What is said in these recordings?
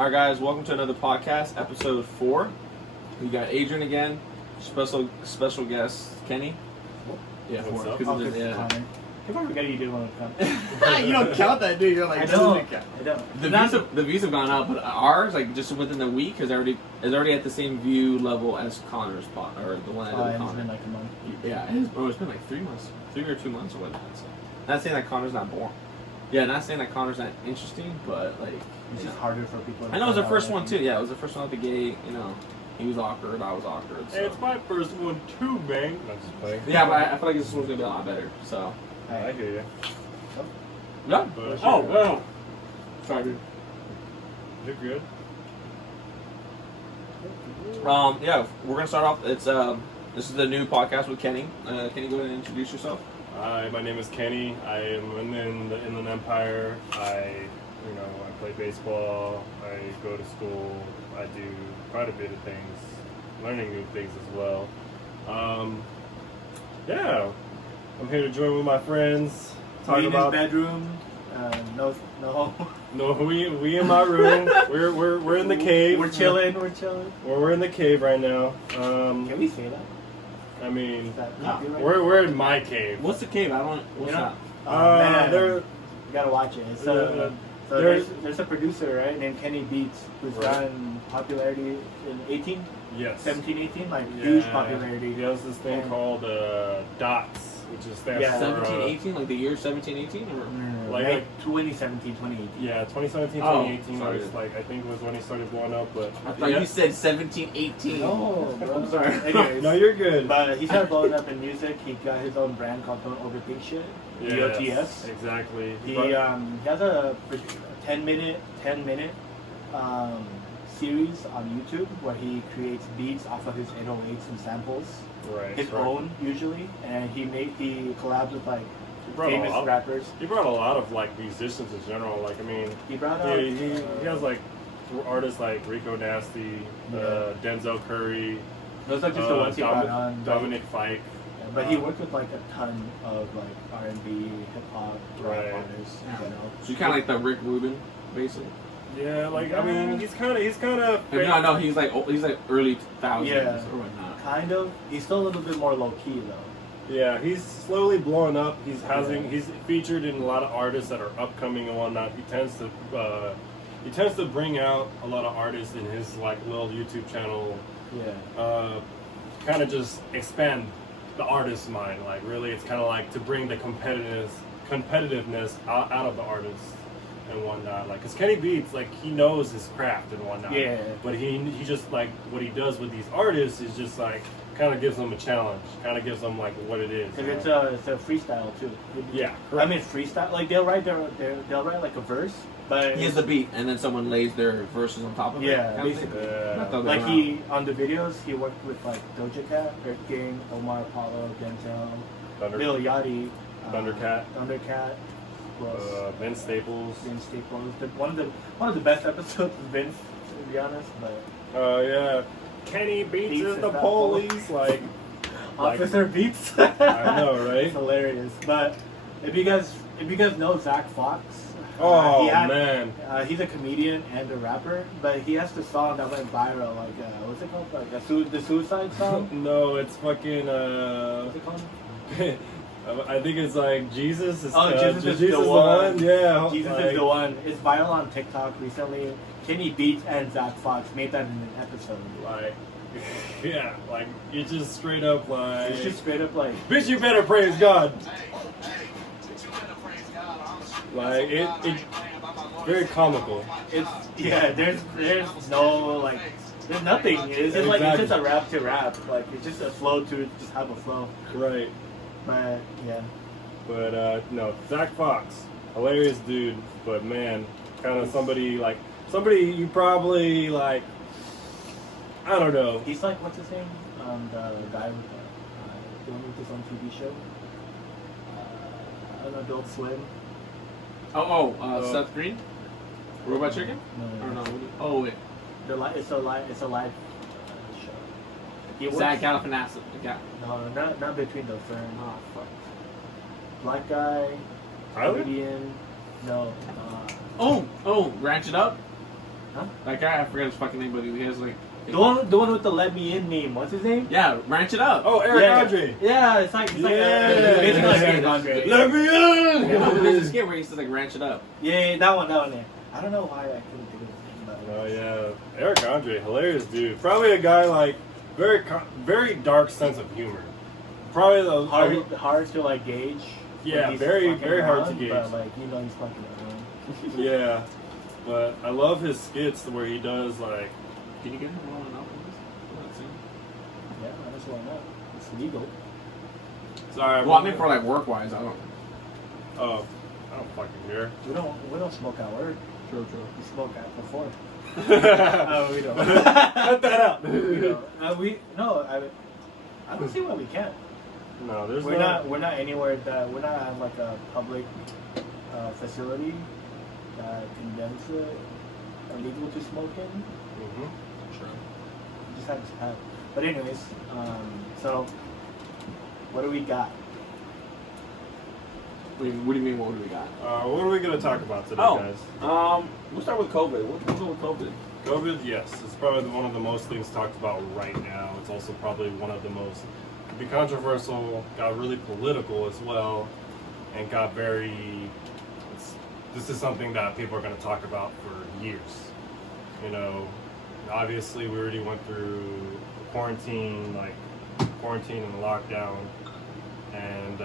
Alright guys, welcome to another podcast, episode 4. We got Adrian again, special guest Kenny. Yeah, 4. What's up? If I forget you did one count. You don't count that, dude. You're like, I don't. The views have gone up, but ours, like just within the week, is already at the same view level as Connor's pod, or the one that did It's Connor. been like a month. Yeah, it's been like 3 months, 3 or 2 months or whatnot. So. Not saying that Connor's not boring. Yeah, not saying that Connor's not interesting, but like It's just harder for people. I know it was the first one too. Yeah, it was the first one at the gate. You know, he was awkward, I was awkward. So. Hey, it's my first one too, man. I'm just playing. Yeah, but I feel like this one's gonna be a lot better. So. I hear you. Yeah. Oh. Sorry, dude. You're good. Yeah, we're gonna start off. It's this is the new podcast with Kenny. Can you go ahead and introduce yourself? Hi, my name is Kenny. I am in the Inland Empire. I play baseball. I go to school. I do quite a bit of things, learning new things as well. Yeah, I'm here to join with my friends. Talk about his bedroom. No. No, we in my room. We're in the cave. We're chilling. We're in the cave right now. Can we say that? I mean, Is that copyright? we're in my cave. What's the cave? I don't. What's that? Man, there. you gotta watch it. It's, Yeah. so there's a producer, right, named Kenny Beats, who's gotten popularity in Yes. 17, 18, like huge Yeah. popularity. He has this thing called DOTS, which is stands for 17, 18, like the year 17, 18, or like 2017, 2018. yeah, 2017, Oh, 2018 sorry. was like I think was when he started blowing up. But I thought you said 17, 18. No, bro. I'm sorry. Anyways, no, you're good. but he started blowing up in music. He got his own brand called Don't Overthink Shit. Yes, DOTS. exactly. He has a 10 minute series on YouTube where he creates beats off of his 808s and samples, his own usually, and he collabs with like famous rappers. He brought a lot of like musicians in general. Like I mean, He brought out. he has like artists like Rico Nasty, Denzel Curry. Those are just the ones he brought on. Dominic Fike. But he worked with like a ton of like R&B, hip hop, rap artists. You know. So you kind of like the Rick Rubin, basically. Yeah, like I mean, he's kind of. No, he's like early 2000s Yeah. or whatnot. Kind of. He's still a little bit more low key though. Yeah, he's slowly blowing up. He's featured in a lot of artists that are upcoming and whatnot. He tends to bring out a lot of artists in his like little YouTube channel. Yeah. Kind of just expand the artist's mind. Like really, it's kind of like to bring the competitiveness out of the artist and whatnot. Like, cause Kenny Beats, like he knows his craft and whatnot. Yeah. But he just like what he does with these artists is just like kind of gives them a challenge. Kind of gives them like what it is. Cause it's a freestyle too. Yeah. I mean freestyle. Like they'll write like a verse, but He has the beat, and then someone lays their verses on top of it. Yeah, kind of thing. basically. Not the other way like around. he on the videos he worked with like Doja Cat, Earth Gang, Omar Apollo, Denzel, Lil Yachty, Thundercat. Who else? Vince Staples. Vince Staples. One of the best episodes of Vince, to be honest. But Yeah. Kenny Beats Beats is is the not police. Like Officer Beats. I know, right? It's hilarious. But if you guys know Zach Fox, Oh he had, man. he's a comedian and a rapper, but he has the song that went viral, like what's it called? Like the Suicide song. No, it's fucking. What's it called? I think it's like Jesus is. Jesus is the one. Yeah. Jesus like, is the one. It's viral on TikTok recently. Kenny Beats and Zach Fox made that in an episode. Like, yeah, like you just straight up like. It's just straight up like. Bitch, you better praise God. Like it very comical. It's there's no like there's nothing. It's just like it's just a rap to rap. Like it's just a flow to just have a flow. Right. But yeah. But no, Zach Fox, hilarious dude. But man, kind of somebody you probably like. I don't know. He's like what's his name? The guy with doing with his own TV show. I don't know, Adult Swim. Seth Green? Robot Chicken? No. Or no? Oh wait. It's a live show. He Zach works- Galifianakis. No, not Between the Ferns. Oh fuck. Black guy, Tyler? comedian. No. Oh, Ranch It Up? Huh? That guy, I forget his fucking name, but he has like. The one with the "Let Me In" meme. What's his name? Yeah, ranch it up. Oh, Eric Andre. Yeah, it's like basically like Eric Andre. Let me in. Yeah, there's a skit where he says like ranch it up. Yeah, that one. Yeah. I don't know why I couldn't think of his name. But Oh yeah, Eric Andre, hilarious dude. Probably a guy like very dark sense of humor. Probably the hard to like gauge. Yeah, very hard to gauge. But like he's fucking around. Yeah, but I love his skits where he does like. Can you get him rolling up? Yeah, that's why not. It's legal. Sorry. Well, I mean for like work wise, I don't. Oh, I don't fucking care. We don't smoke at work. True. We smoke at before. Oh, We don't. Cut that out. We don't. I don't see why we can't. No, there's We're not anywhere that we're not at like a public facility that condemns it illegal to smoke in. Sure. We just have to have. But anyways, so what do we got? What do you mean? What do we got? What are we gonna talk about today, guys? We'll start with COVID. We'll go with COVID. COVID, yes, it's probably one of the most things talked about right now. It's also probably one of the most could be controversial, got really political as well, and got very. This is something that people are going to talk about for years. You know, obviously we already went through quarantine and lockdown, and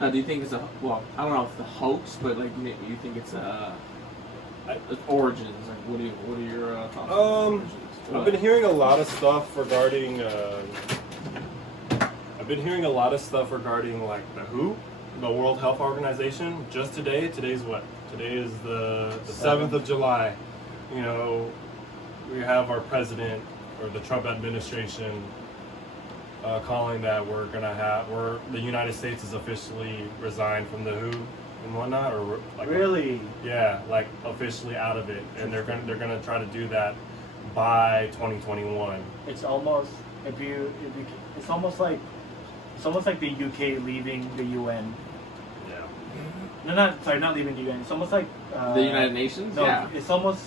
Do you think it's a well? I don't know if it's a hoax, but like you think it's origins? Like, what are your thoughts? I've been hearing a lot of stuff regarding. Like the WHO, the World Health Organization. Just today's what? Today is the 7th of July. You know, we have our president or the Trump administration calling that the United States is officially resigned from the WHO and whatnot, or like Really? yeah, like officially out of it, and they're gonna try to do that by 2021. It's almost it's almost like the UK leaving the UN. Yeah. No, not leaving the UN. It's almost like the United Nations. No, Yeah. it's almost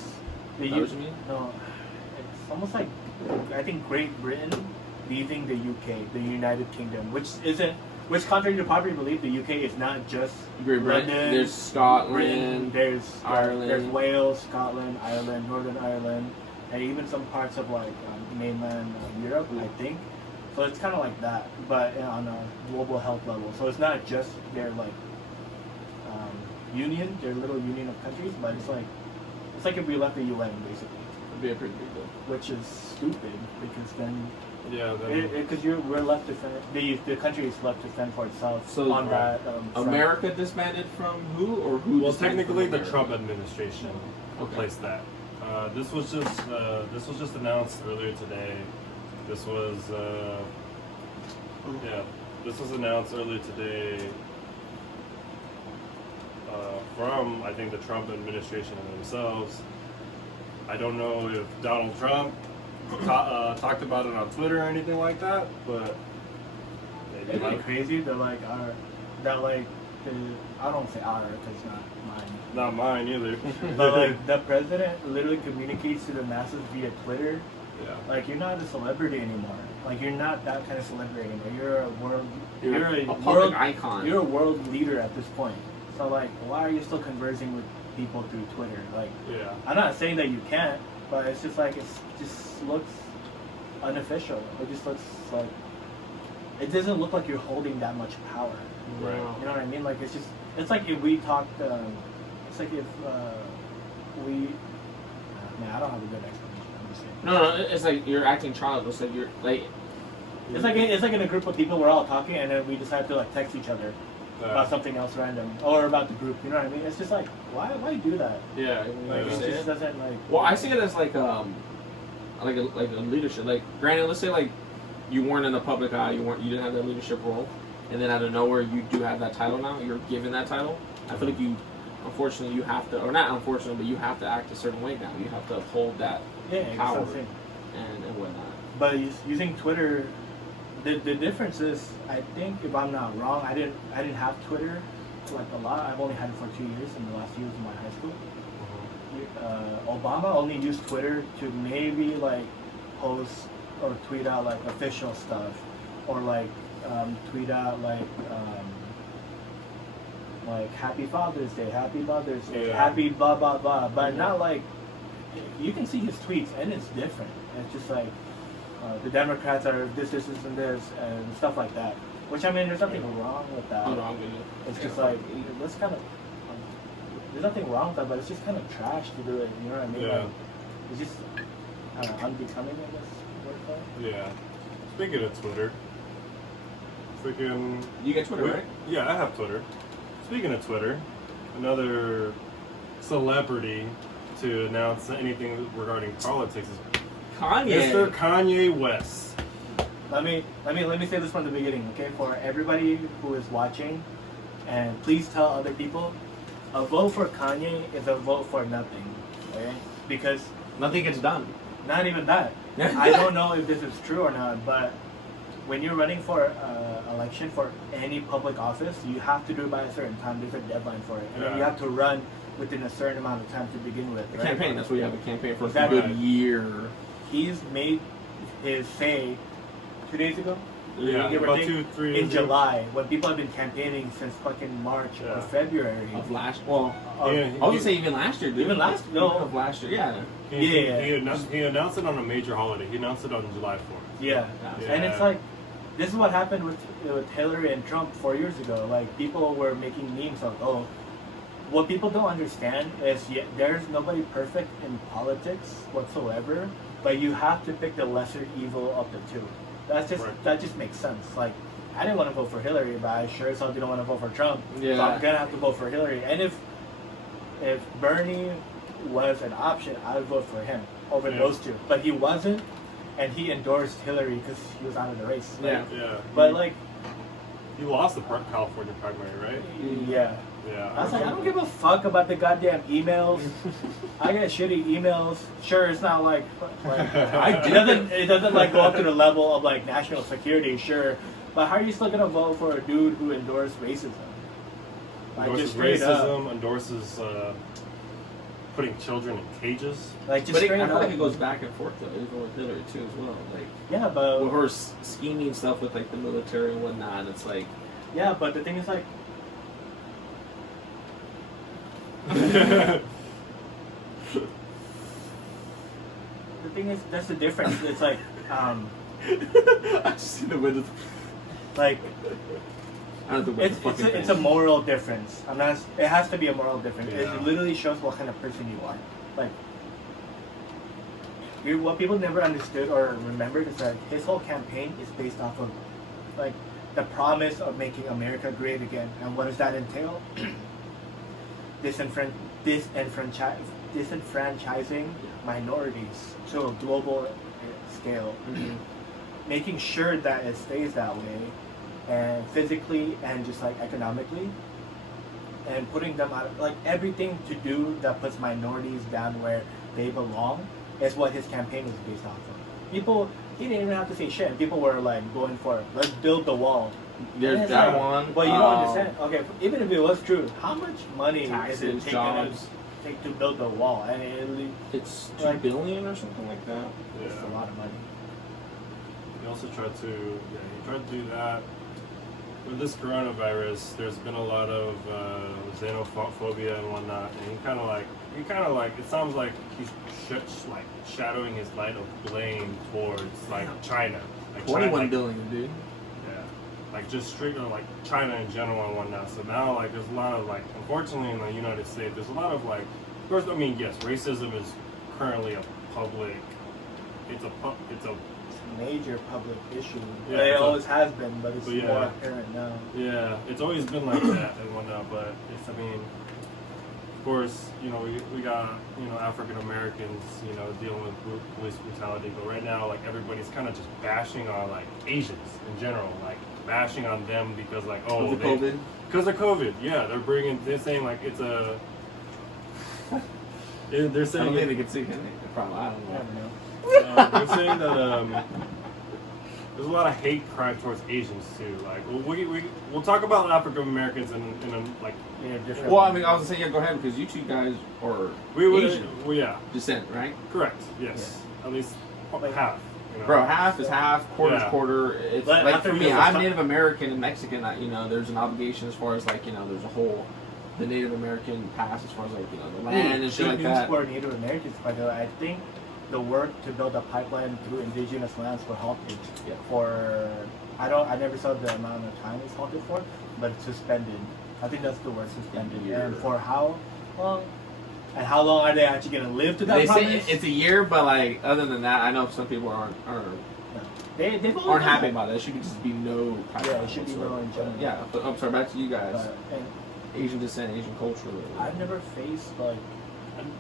the What you mean? No, it's almost like I think Great Britain leaving the UK, the United Kingdom, which contrary to popular belief, the UK is not just Great Britain. London, There's Scotland. Britain, there's Ireland. there's Wales, Scotland, Ireland, Northern Ireland, and even some parts of like mainland Europe, I think. So it's kind of like that, but on a global health level. So it's not just their like union, their little union of countries, but it's like if we left the UN basically. It'd be a pretty big deal. Which is stupid because then Yeah. because we're left to fend, the country is left to fend for itself So, on that. Front. America disbanded from who or who? Well, disbanded technically, from the America? Trump administration replaced that. This was just announced earlier today. This was announced earlier today from I think the Trump administration themselves. I don't know if Donald Trump talked about it on Twitter or anything like that, but Isn't it crazy? They're like I don't say our because it's not mine. Not mine either. But like the president literally communicates to the masses via Twitter. Yeah. Like you're not a celebrity anymore. Like you're not that kind of celebrity anymore. You're a public world icon. You're a world leader at this point. So like, why are you still conversing with people through Twitter? Like, Yeah. I'm not saying that you can't, but it's just like just looks unofficial. It just looks like it doesn't look like you're holding that much power. Right. You know what I mean? Like it's like if we talked. It's like if we. Man, I don't have a good explanation. I'm just saying. No, it's like you're acting childish. Like you're like. It's like in a group of people we're all talking and then we decide to like text each other about something else random or about the group. You know what I mean? It's just like why do that? Yeah. Like, it just doesn't like. Well, I see it as like a leadership. Like, granted, let's say like you weren't in the public eye, you didn't have that leadership role, and then out of nowhere you do have that title now. You're given that title. I feel like unfortunately, you have to, or not unfortunately, but you have to act a certain way now. You have to uphold that power and whatnot. But using Twitter, the difference is, I think if I'm not wrong, I didn't have Twitter like a lot. I've only had it for 2 years in the last years of my high school. Obama only used Twitter to maybe like post or tweet out like official stuff, or like tweet out like Happy Father's Day, Happy Mother's Day, Yeah. Happy blah blah blah, but not like you can see his tweets and it's different. It's just like the Democrats are this, and this, and stuff like that. Which I mean, there's nothing wrong with that. It's just like let's kind of. There's nothing wrong with that, but it's just kind of trash to do it. You know what I mean? Yeah. Like, it's just unbecoming, I guess. Word for it. Yeah. Speaking of Twitter, freaking. You get Twitter, right? Yeah, I have Twitter. Speaking of Twitter, another celebrity to announce anything regarding politics is Kanye. Mr. Kanye West. Let me say this from the beginning, okay? For everybody who is watching, and please tell other people, a vote for Kanye is a vote for nothing, okay? Because Nothing gets done. not even that. I don't know if this is true or not, but when you're running for election for any public office, you have to do it by a certain time. There's a deadline for it, and then you have to run within a certain amount of time to begin with. A right? campaign. That's where you have a campaign for Exactly. a good year. He's made his say 2 days ago. Yeah, Give or about take, 2-3 in years ago. July, when people have been campaigning since fucking March Yeah. or February. Of last, well, Of- Yeah, I was gonna say even last year, dude. Even last- no. Of last year, yeah. He announced it on a major holiday. He announced it on July 4th. Yeah. Yeah. And it's like, this is what happened with Hillary and Trump 4 years ago. Like, people were making memes of, oh, what people don't understand is there's nobody perfect in politics whatsoever, but you have to pick the lesser evil of the two. That just makes sense. Like, I didn't want to vote for Hillary, but I sure as hell didn't want to vote for Trump. Yeah. So I'm gonna have to vote for Hillary. And if Bernie was an option, I would vote for him over those two. But he wasn't, and he endorsed Hillary because he was out of the race. Yeah. Yeah. But like, He lost the California primary, right? yeah. Yeah. I was like, I don't give a fuck about the goddamn emails. I get shitty emails. Sure, it's not like it doesn't like go up to the level of like national security. Sure, but how are you still gonna vote for a dude who endorsed racism? Like Endorses just straight racism, up. endorses putting children in cages. Like just But straight I feel up. like it goes back and forth though, even with Hillary too as well. Like Yeah, but with her scheming stuff with like the military and whatnot, it's like yeah, but the thing is like. Yeah. The thing is, that's the difference. It's like, I just see the windows. like I don't know what the fucking it's a moral difference. I'm not. It has to be a moral difference. Yeah. It literally shows what kind of person you are. Like, what people never understood or remembered is that his whole campaign is based off of, like, the promise of making America great again. And what does that entail? Disenfranchising minorities to a global scale, making sure that it stays that way, and physically and just like economically, and putting them out, like everything to do that puts minorities down where they belong is what his campaign was based off of. People, he didn't even have to say shit. People were like going for it. Let's build the wall. There's And that it's like, one. But you don't understand. Okay, even if it was true, how much money Taxes, is it jobs. take to build the wall? And It's like- $2 billion or something like that. it's a lot of money. He also tried to do that. With this coronavirus, there's been a lot of xenophobia and whatnot, and he kind of like, it sounds like he's shadowing his light of blame towards like China. Like 21 billion, dude. Yeah, like just straight on like China in general and whatnot. So now like there's a lot of like, unfortunately in the United States, there's a lot of like, of course, I mean, yes, racism is currently a public, it's a Major public issue. Yeah, It so- always has been, but it's but yeah. more apparent now. yeah, it's always been like that and whatnot. But it's, I mean, of course, you know, we got, you know, African Americans, you know, dealing with police brutality. But right now, like everybody's kind of just bashing on like Asians in general, like bashing on them because like, oh, With the COVID. because of COVID. Yeah, they're saying like it's a. They're I saying don't think they can see it. Probably, I don't I know. don't know. they're saying that there's a lot of hate crime towards Asians too. Like we'll talk about African Americans in a like In a different Well, I mean, I was gonna say, yeah, go ahead, because you two guys are Asian yeah, descent, right? correct, yes, at least half. You know? Bro, half is half, quarter's Yeah. quarter. It's But like after for me, you- I'm Native American and Mexican. You know, there's an obligation as far as like, you know, there's a whole the Native American past as far as like, you know, the land and shit good like news that. for Native Americans, by the way. I think the work to build a pipeline through indigenous lands for halted Yeah. for I never saw the amount of time it's halted for, but it's suspended. I think that's the word, suspended. Year. And for how long? And how long are they actually gonna live to that They say promise? it's a year, but like other than that, I know some people aren't They've always aren't done happy that. about it. It should just be no. Yeah, it should be no in general. Yeah, but I'm sorry. Back to you guys. And Asian descent, Asian culture. I've never faced like.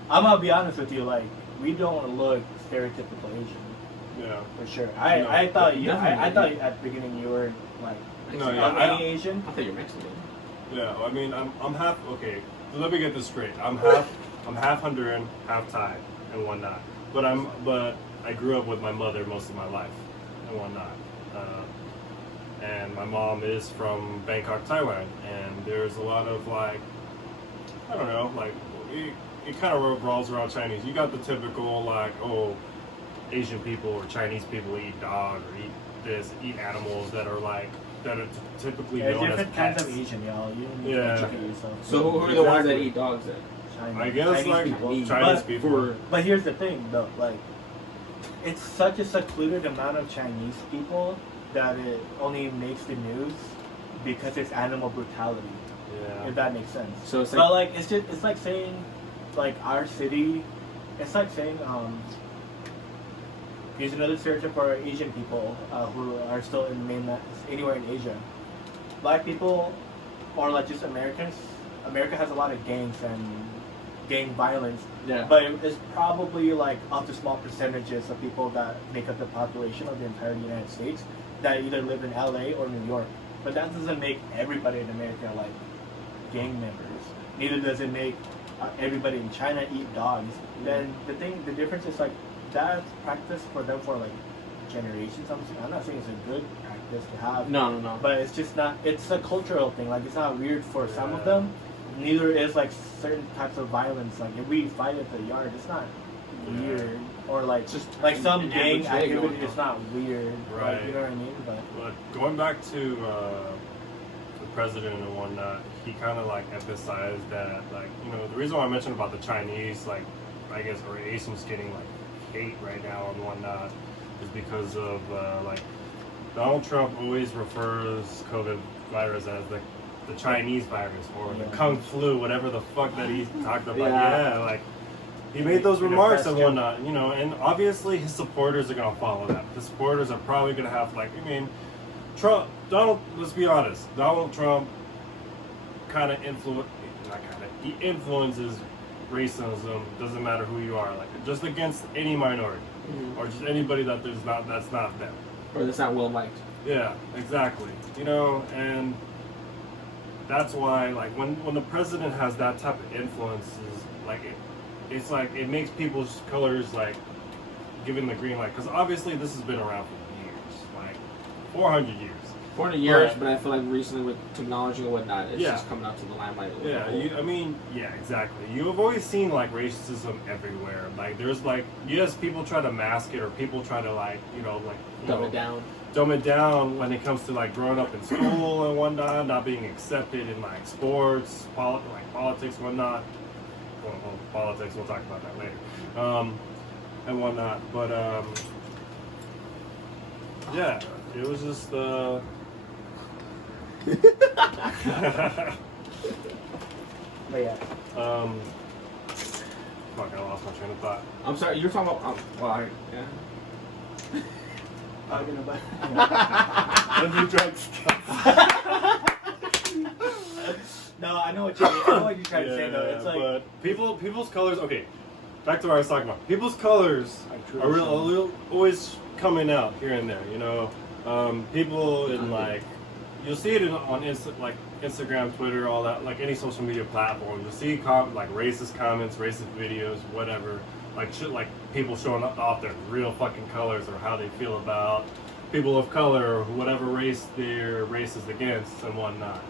I'm gonna be honest with you, like we don't look stereotypical Asian Yeah. for sure. No, I thought I definitely. thought at the beginning you were like No, of yeah, any Asian. I thought you're Mexican. Yeah, I mean, I'm half. Okay, let me get this straight. I'm half Honduran, half Thai, and whatnot. But I grew up with my mother most of my life, and whatnot. And my mom is from Bangkok, Thailand, and there's a lot of like, I don't know, like it kind of revolves around Chinese. You got the typical like, oh, Asian people or Chinese people eat dog or eat this, eat animals that are like that are typically Yeah, known as different kinds pets. of Asian, y'all. You don't need Yeah. to educate yourself. So who are the ones that Exactly. eat dogs then? Chinese, I guess Chinese like people. Chinese But- people. But here's the thing, though, like it's such a secluded amount of Chinese people that it only makes the news because it's animal brutality. Yeah. If that makes sense. So it's But like like it's like saying like our city, it's like saying here's another stereotype for Asian people who are still in mainland anywhere in Asia. Black people or like just Americans. America has a lot of gangs and gang violence, yeah. but it's probably like up to small percentages of people that make up the population of the entire United States that either live in LA or New York. But that doesn't make everybody in America like gang members. Neither does it make everybody in China eat dogs. Then the difference is like that's practice for them for like generations. I'm not saying it's a good practice to have, No. but it's just not. It's a cultural thing. Like it's not weird for some of Yeah. them. Neither is like certain types of violence. Like if we fight at the yard, it's not Yeah. weird. Or like It's just like some an gang average day activity, going it's not weird. Like, Right. you know what I mean? But But going back to the president and whatnot, he kind of like emphasized that, like, you know, the reason why I mentioned about the Chinese, like, I guess, or Asians getting like hate right now and whatnot, is because of like Donald Trump always refers COVID virus as the Chinese virus or the Yeah. Kung flu, whatever the fuck that he talked about. Yeah. Yeah, like. He made those In a remarks press and joke. whatnot, you know, and obviously his supporters are gonna follow that. His supporters are probably gonna have like, I mean, let's be honest, Donald Trump kind of he influences racism. Doesn't matter who you are, like just against any minority Mhm. or just anybody that's not them. Or that's not well liked. Yeah, exactly. You know, and that's why, like, when the president has that type of influences, like, it's like it makes people's colors like giving the green light, because obviously this has been around for years, like 400 years. 400 years, Right. but I feel like recently with technology and whatnot, it's Yeah. just coming out to the limelight. a little Yeah, more. yeah, exactly. You have always seen like racism everywhere. Like, there's like, yes, people try to mask it, or people try to like, you know, like Dumb it down. dumb it down when it comes to like growing up in school and whatnot, not being accepted in like sports, politics, whatnot. Well, politics, we'll talk about that later, and whatnot. But yeah, it was just but yeah. Fuck, I lost my train of thought. I'm sorry, you're talking about. Yeah. Talking about don't do drugs. No, I know what you mean. I know what you're trying to say though. It's like but people's colors. Okay, back to what I was talking about. People's colors are always coming out here and there. You know, people in like, you'll see it on Instagram, Twitter, all that, like any social media platform. You'll see like racist comments, racist videos, whatever. Like shit, like people showing off their real fucking colors or how they feel about people of color or whatever race their race is against and whatnot.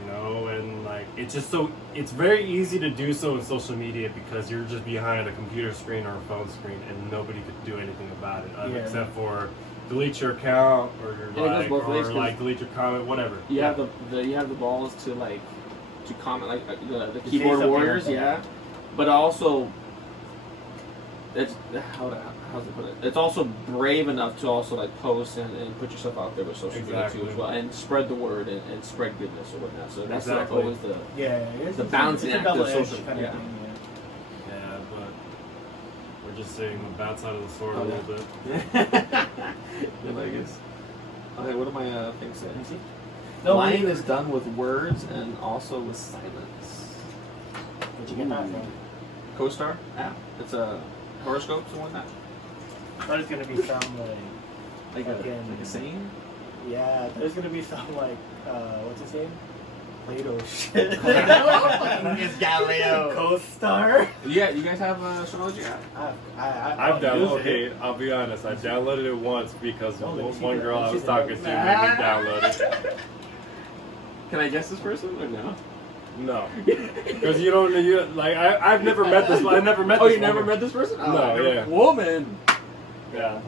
You know, and like it's just so it's very easy to do so in social media because you're just behind a computer screen or a phone screen and nobody could do anything about it except for delete your account or your like delete your comment, whatever. You have you have the balls to comment like the keyboard warriors, but also how's it put it? It's also brave enough to also like post and put yourself out there with social media too as well, and spread the word and spread goodness or whatnot. So that's like always the balancing act of social media. Yeah, but we're just seeing the bad side of the sword a little bit. I guess. Okay, what do my things say? Lying is done with words and also with silence. Where'd you get that from? CoStar app. It's a horoscopes and whatnot. There's gonna be some Like a saying? Yeah, there's gonna be some what's his name? Plato shit. It's Galileo. CoStar. Yeah, you guys have astrology app? I've downloaded it. I'll be honest. I downloaded it once because one girl I was talking to made me download it. Can I guess this person or no? No, because I've never met this. I never met. Oh, this you never woman. met this person? No, yeah. Woman. Yeah.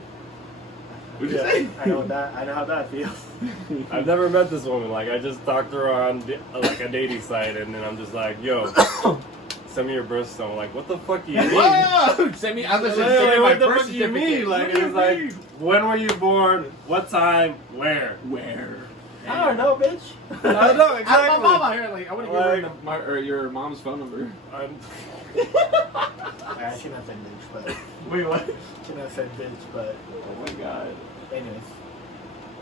What'd you say? I know how that feels. I've never met this woman. Like, I just talked to her on like a dating site, and then I'm just like, yo, send me your birthstone. Like, what the fuck do you mean? Whoa! Send me. I was just saying my birth certificate. Like, it's like, when were you born? What time? Where? Where? I don't know, bitch. I know exactly. My mom out here. Like, I want to give her your mom's phone number. I shouldn't have said bitch, but Wait, what? shouldn't have said bitch, but Oh my god. anyways.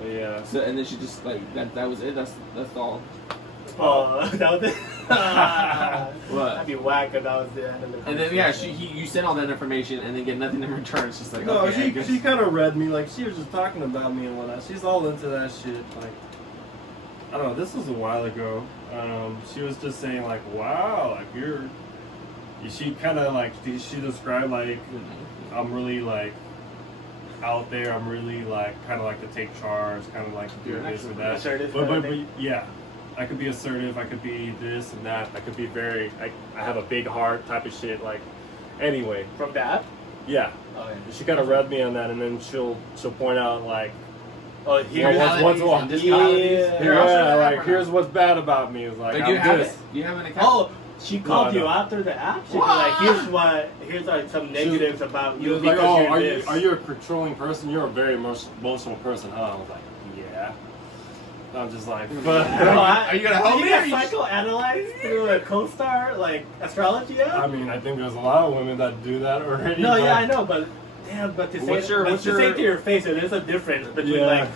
Yeah. So and then she just like that was it. That's all. Oh, that was it. What? That'd be whack if that was the end of the. And then you sent all that information and then get nothing in return. It's just like No, okay, I guess. she kind of read me, like, she was just talking about me and whatnot. She's all into that shit, like, I don't know. This was a while ago. She was just saying like, "Wow, like you're." She kind of like she described like, I'm really like out there. I'm really like kind of like to take charge, kind of like to do You're this or actually that. assertive But kind of thing? yeah, I could be assertive. I could be this and that. I could be very. I have a big heart type of shit. Like, anyway, From that? yeah. Oh, yeah. She kind of read me on that, and then she'll point out like. Oh, here's what's wrong? Here's what's bad about me. Is like, Like, I'm do you have this. it? Do you have an account? Oh, she called No. you after the app? She'd be What? like, here's like some negatives about He you was like, because "Oh, you're are this. you a controlling person? You're a very emotional person, huh?" I was like, "Yeah." I'm just like, but Are you gonna help me? You get psychoanalyzed through a CoStar, like, astrology app? I mean, I think there's a lot of women that do that already. No, but yeah, I know, but damn, but to say What's your- say to your face, there's a difference between Yeah.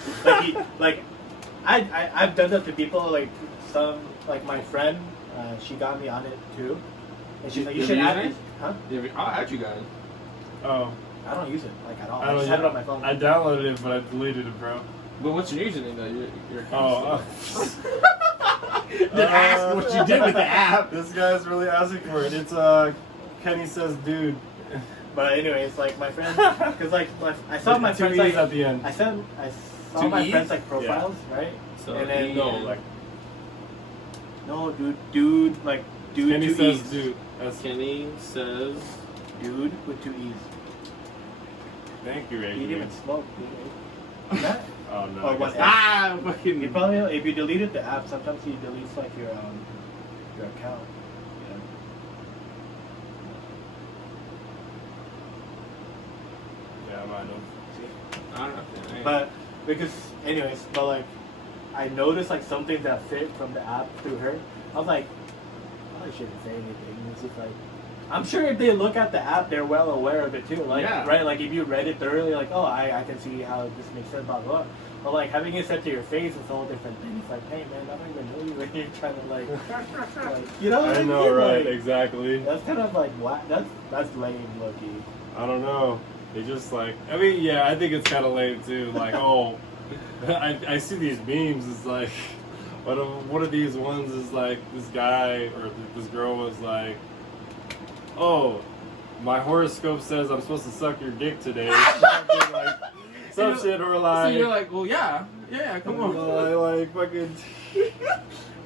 I've done that to people, like like my friend, she got me on it too, and she's like, you Have should you add used it, huh? I'll add you guys. Oh, I don't use it like at all. I I don't just have it on my phone. I downloaded it, but I deleted it, bro. But what's your username though? Your Oh, Then ask what you did with the app. This guy's really asking for it. It's Kenny says, dude. But anyway, it's like my friend, because like I saw my Two friends E's like at the end. I saw Two my E's? friends like profiles, right? So And then- No, like No, dude, like dude, Kenny two says, E's, dude. That's Kenny says. dude with 2 E's. thank you, He didn't Adrian. even smoke, dude. That? Oh no. Or I what? guess not. Ah, fucking. You probably if you deleted the app, sometimes he deletes like your account. Yeah, I might have. See? I don't know. But because anyways, but like I noticed like something that fit from the app through her. I was like, I shouldn't say anything. It's just like I'm sure if they look at the app, they're well aware of it too. Like Yeah. right, like if you read it thoroughly, like oh, I can see how this makes sense, blah blah. But like having it said to your face is a whole different thing. It's like, hey man, I don't even know you when you're trying to like you know what I I know, mean? right? Like, Exactly. that's kind of like what that's lame, Loki. I don't know. They just like, I mean, yeah, I think it's kind of lame too. Like, oh, I see these memes. It's like, one of these ones is like this guy or this girl was like, oh, my horoscope says I'm supposed to suck your dick today. Something like, some And shit or So like. you're like, well, yeah, come on. Like fucking.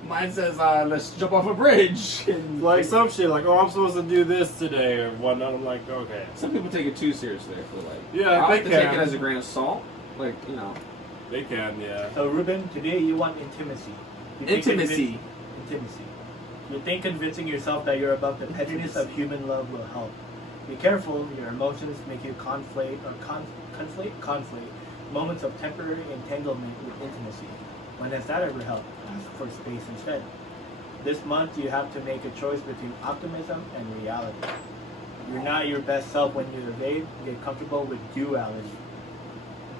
Mine says, let's jump off a bridge. And Like some shit, like, oh, I'm supposed to do this today or whatnot. I'm like, okay. some people take it too seriously. I feel like. Yeah, I they like to take can. it as a grain of salt. Like, you know, They can, yeah. So Ruben, today you want intimacy. You think intimacy. Intimacy. You think convincing yourself that you're above the pettiness of human love will help. Be careful, your emotions make you conflate moments of temporary entanglement with intimacy. When has that ever helped? Ask for space instead. This month you have to make a choice between optimism and reality. You're not your best self when you evade. Get comfortable with duality.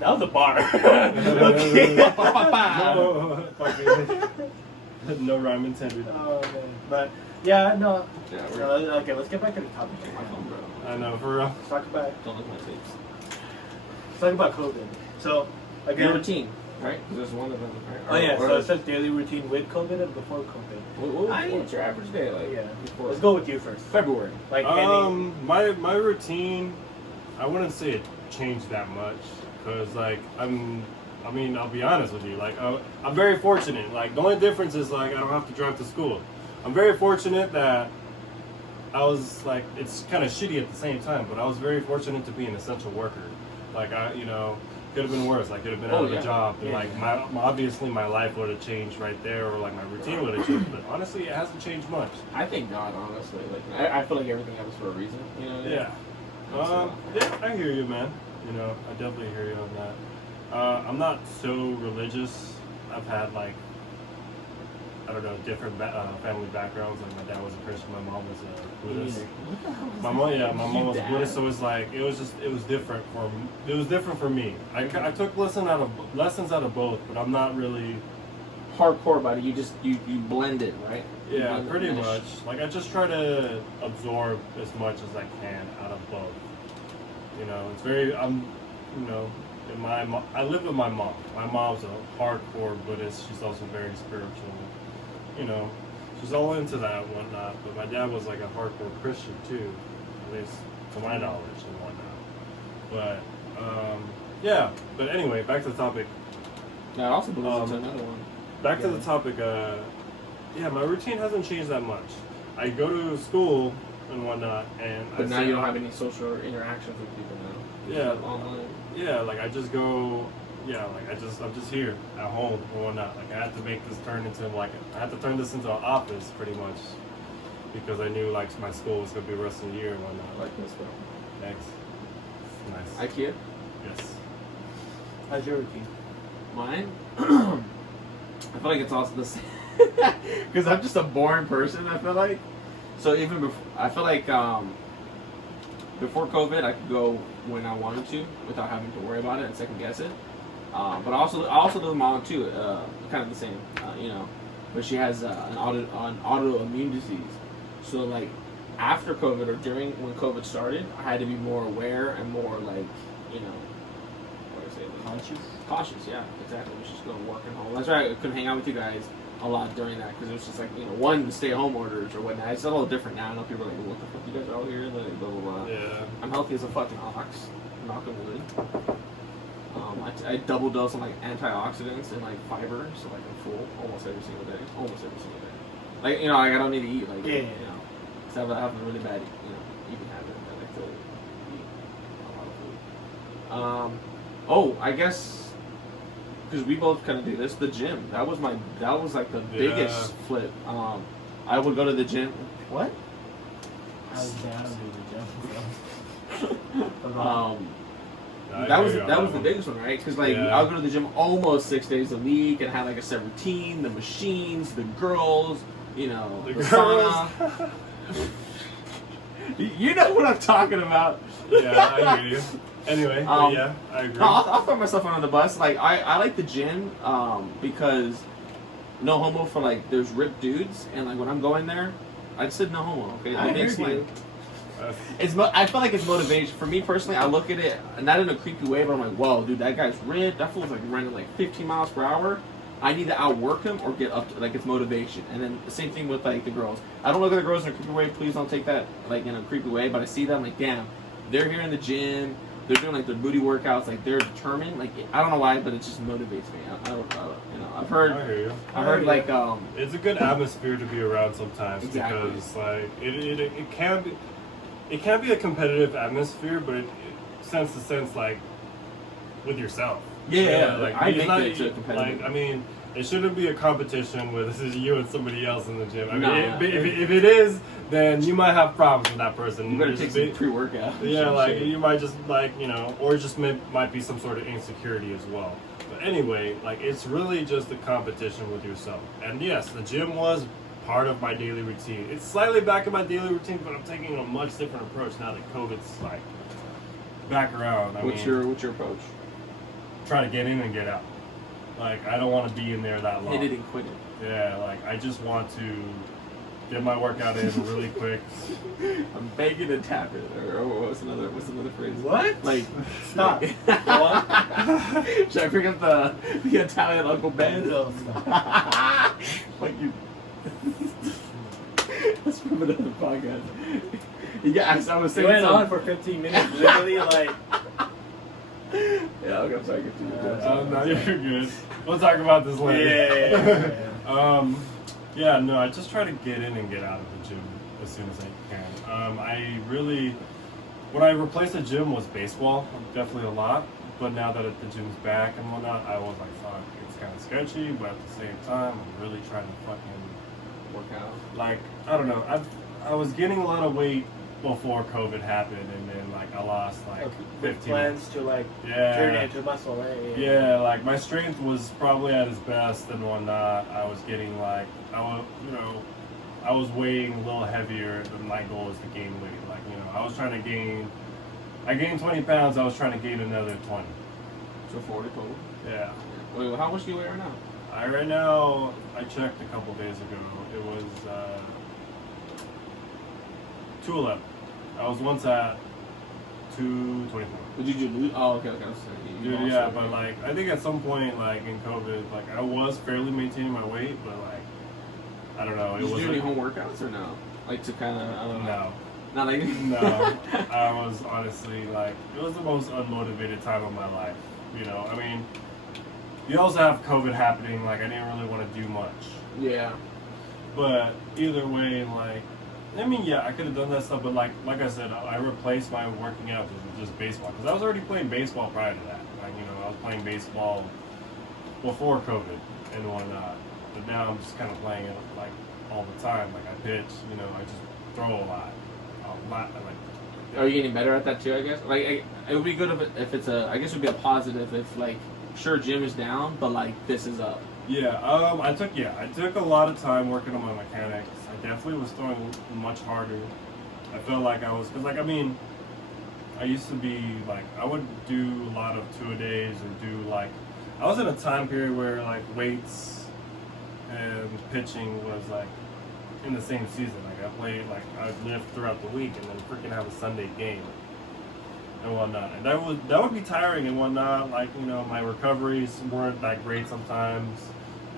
That was a bar. Okay. No, fucking, no rhyme intended. Oh man, but yeah, no. Yeah, Okay, let's get back to the topic. my phone, bro. I know, for real. Let's talk about Don't look at my tapes. COVID. So Your again, routine, right? Because there's one of them, right? oh yeah, Or- so it says daily routine with COVID and before COVID. What's your average day like? Yeah, Before let's go with you first. February. Like My routine, I wouldn't say it changed that much, cause like I mean, I'll be honest with you, like I'm very fortunate. Like the only difference is like I don't have to drive to school. I'm very fortunate that I was like, it's kind of shitty at the same time, but I was very fortunate to be an essential worker. Like could have been worse. I could have been out of a job. And, Yeah. like obviously my life would have changed right there, or like my routine would have changed. But honestly, it hasn't changed much. I thank God, honestly. Like I feel like everything happens for a reason. You know what I mean? Yeah. Yeah, I hear you, man. You know, I definitely hear you on that. I'm not so religious. I've had like, I don't know, different family backgrounds. Like my dad was a Christian, my mom was a Buddhist. My mom was Buddhist, so it's like it was different for me. I took lessons out of both, but I'm not really. Hardcore about it. You blend it, right? You Yeah, blend it pretty and much. Like I just try to absorb as much as I can out of both. You know, it's very. You know, I live with my mom. My mom's a hardcore Buddhist. She's also very spiritual. You know, she's all into that and whatnot. But my dad was like a hardcore Christian too, at least to my knowledge and whatnot. But yeah. But anyway, back to the topic. Yeah, I also believe into another one. Back to the topic. Yeah, my routine hasn't changed that much. I go to school and whatnot, and But now you don't have any social interactions with people now. Yeah. Just online. Yeah, like I just go. Yeah, like I'm just here at home and whatnot. Like I had to make this turn into I had to turn this into an office pretty much because I knew like my school was gonna be the rest of the year and whatnot. I like this, bro. Thanks. Nice. IKEA. Yes. how's your routine? Mine. I feel like it's also the same because I'm just a boring person. I feel like so even before I feel like before COVID I could go when I wanted to without having to worry about it and second guess it. But I also live with my mom too, kind of the same, you know. But she has an autoimmune disease, so like after COVID or during when COVID started, I had to be more aware and more like, you know, what do I say? Like, cautious, yeah, exactly. I was just going to work and home. That's why I couldn't hang out with you guys a lot during that because it was just like, you know, one, the stay-at-home orders or whatnot. It's a little different now. I know people are like, what the fuck you guys are out here? Like, blah, blah, blah. Yeah. I'm healthy as a fucking ox. Knock on wood. I double dose on like antioxidants and like fiber, so like I'm full almost every single day. Like, you know, like I don't need to eat like, Yeah. you know, because I have a really bad, you know, eating habit. I like to eat a lot of food. Oh, I guess because we both kind of do this. The gym. That was like the biggest flip. I would go to the gym. What? I was down to the gym. That was the biggest one, right? Because like I'll go to the gym almost 6 days a week and have like a set routine. The machines, the girls, you know, The girls. sauna. You know what I'm talking about. Yeah, I hear you. Anyway, yeah, I agree. No, I'll throw myself under the bus. Like I like the gym because no homo for like there's ripped dudes and like when I'm going there, I said no homo. Okay, I let me heard explain. you. I feel like it's motivation for me personally. I look at it not in a creepy way, but I'm like, whoa, dude, that guy's ripped. That fool's like running like 15 miles per hour. I need to outwork him or get up to, like, it's motivation. And then the same thing with like the girls. I don't look at the girls in a creepy way. Please don't take that like in a creepy way. But I see them like, damn, they're here in the gym. they're doing like their booty workouts, like they're determined. Like I don't know why, but it just motivates me. I don't you know, I've heard. I hear you. I've heard like It's a good atmosphere to be around sometimes Exactly. because like it can be a competitive atmosphere, but it sense to sense like with yourself. Yeah, like I it's think not, it's a competitive. like I mean, it shouldn't be a competition where this is you and somebody else in the gym. I mean, No, if it is, then you might have problems with that person. You better Just take be- some pre-workout. Yeah, Some like shit. you might just like or just might be some sort of insecurity as well. But anyway, like it's really just a competition with yourself. And yes, the gym was part of my daily routine. It's slightly back in my daily routine, but I'm taking a much different approach now that COVID's like back around. What's your approach? Try to get in and get out. Like I don't want to be in there that long. Hit it and quit it. Yeah, like I just want to get my workout in really quick. I'm begging to tap it. Or what's another phrase? What? Like Stop. What? Should I bring up the Italian Uncle Ben? No, stop. Like you. That's from another podcast. Yeah, I was It saying went on something. for 15 minutes, literally like. Yeah, okay, I'm sorry. No, you're good. We'll talk about this later. Yeah. No, I just try to get in and get out of the gym as soon as I can. When I replaced the gym was baseball, definitely a lot. But now that the gym's back and whatnot, I was like, fuck, it's kind of sketchy, but at the same time, I'm really trying to fucking Work out. like, I don't know. I was gaining a lot of weight before COVID happened, and then like I lost like With 15. plans to like Yeah. turn it into muscle, right? Yeah, like my strength was probably at its best and whatnot. I was getting like, I was weighing a little heavier than my goal is to gain weight. Like, I was trying to gain, I gained 20 pounds, I was trying to gain another 20. So 40 total. Yeah. Wait, how much do you weigh right now? Right now, I checked a couple days ago, it was 211. I was once at 224. Did you lose? Oh, okay. I was saying. you Dude, lost yeah, weight. but like I think at some point, like in COVID, like I was fairly maintaining my weight, but like I don't know. It Did you was do any like, home workouts or no? Like to kind of, I don't know. no, Not like no. I was honestly like it was the most unmotivated time of my life. I mean, you also have COVID happening. Like I didn't really want to do much, Yeah. but either way, like. I mean, yeah, I could have done that stuff, but like I said, I replaced my working out with just baseball because I was already playing baseball prior to that. Like, I was playing baseball before COVID and whatnot, but now I'm just kind of playing it like all the time. Like I pitch, I just throw a lot. Like, Are you getting better at that too? I guess. Like, it would be good if it's a. I guess it would be a positive if like, sure, gym is down, but like this is up. yeah, I took a lot of time working on my mechanics. I definitely was throwing much harder. I felt like I was, because like, I mean, I used to be like, I would do a lot of 2-a-days or do like, I was in a time period where like weights and pitching was like in the same season. Like I played, like I'd lift throughout the week and then freaking have a Sunday game and whatnot. And that would be tiring and whatnot. Like, my recoveries weren't that great sometimes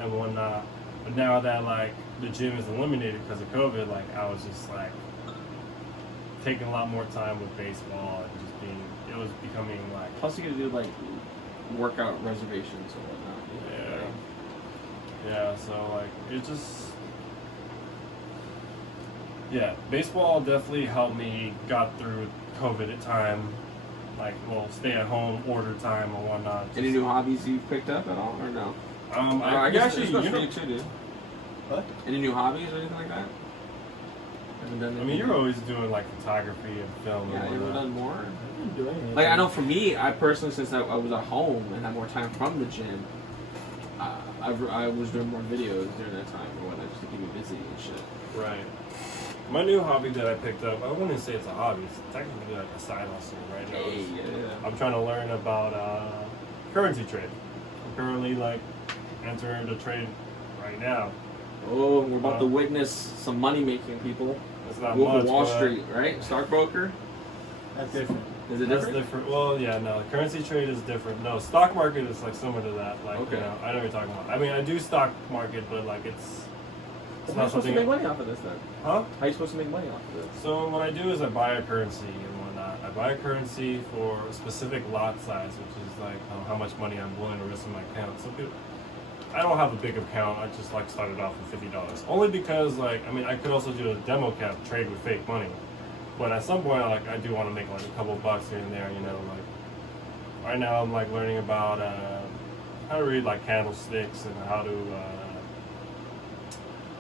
and whatnot. But now that like the gym is eliminated because of COVID, like I was just like taking a lot more time with baseball and just it was becoming like. Plus, you get to do like workout reservations or whatnot. Yeah, so like it just. Yeah, baseball definitely helped me got through COVID at time. Like, stay at home, order time or whatnot. Any new hobbies you've picked up at all or no? I guess actually, it's good for you too, dude. What? Any new hobbies or anything like that? Haven't done I mean, anything? you're always doing like photography and film Yeah, and you haven't whatnot. done more. I'm doing it. Like I know for me, I personally, since I was at home and had more time from the gym, I was doing more videos during that time or whatnot, just to keep me busy and shit. Right. My new hobby that I picked up, I wouldn't say it's a hobby. It's technically like a side hustle right now. Hey, yeah. I'm trying to learn about currency trading. I'm currently like entering the trade right now. Oh, we're about to witness some money making, people. It's not Wolf much. of Wall but Street, right? Stockbroker. That's different. Is it That's different? different. Well, yeah, no. The currency trade is different. No, stock market is like similar to that. Like, Okay. I know what you're talking about. I mean, I do stock market, but like it's It's How are not you supposed to something. make money off of this then? Huh? How are you supposed to make money off of this? So what I do is I buy a currency and whatnot. I buy a currency for a specific lot size, which is like how much money I'm willing to risk in my account. So I don't have a big account. I just like started off with $50. Only because like I mean I could also do a demo cap trade with fake money, but at some point I do want to make like a couple bucks here and there. You know, like right now I'm like learning about how to read like candlesticks and how to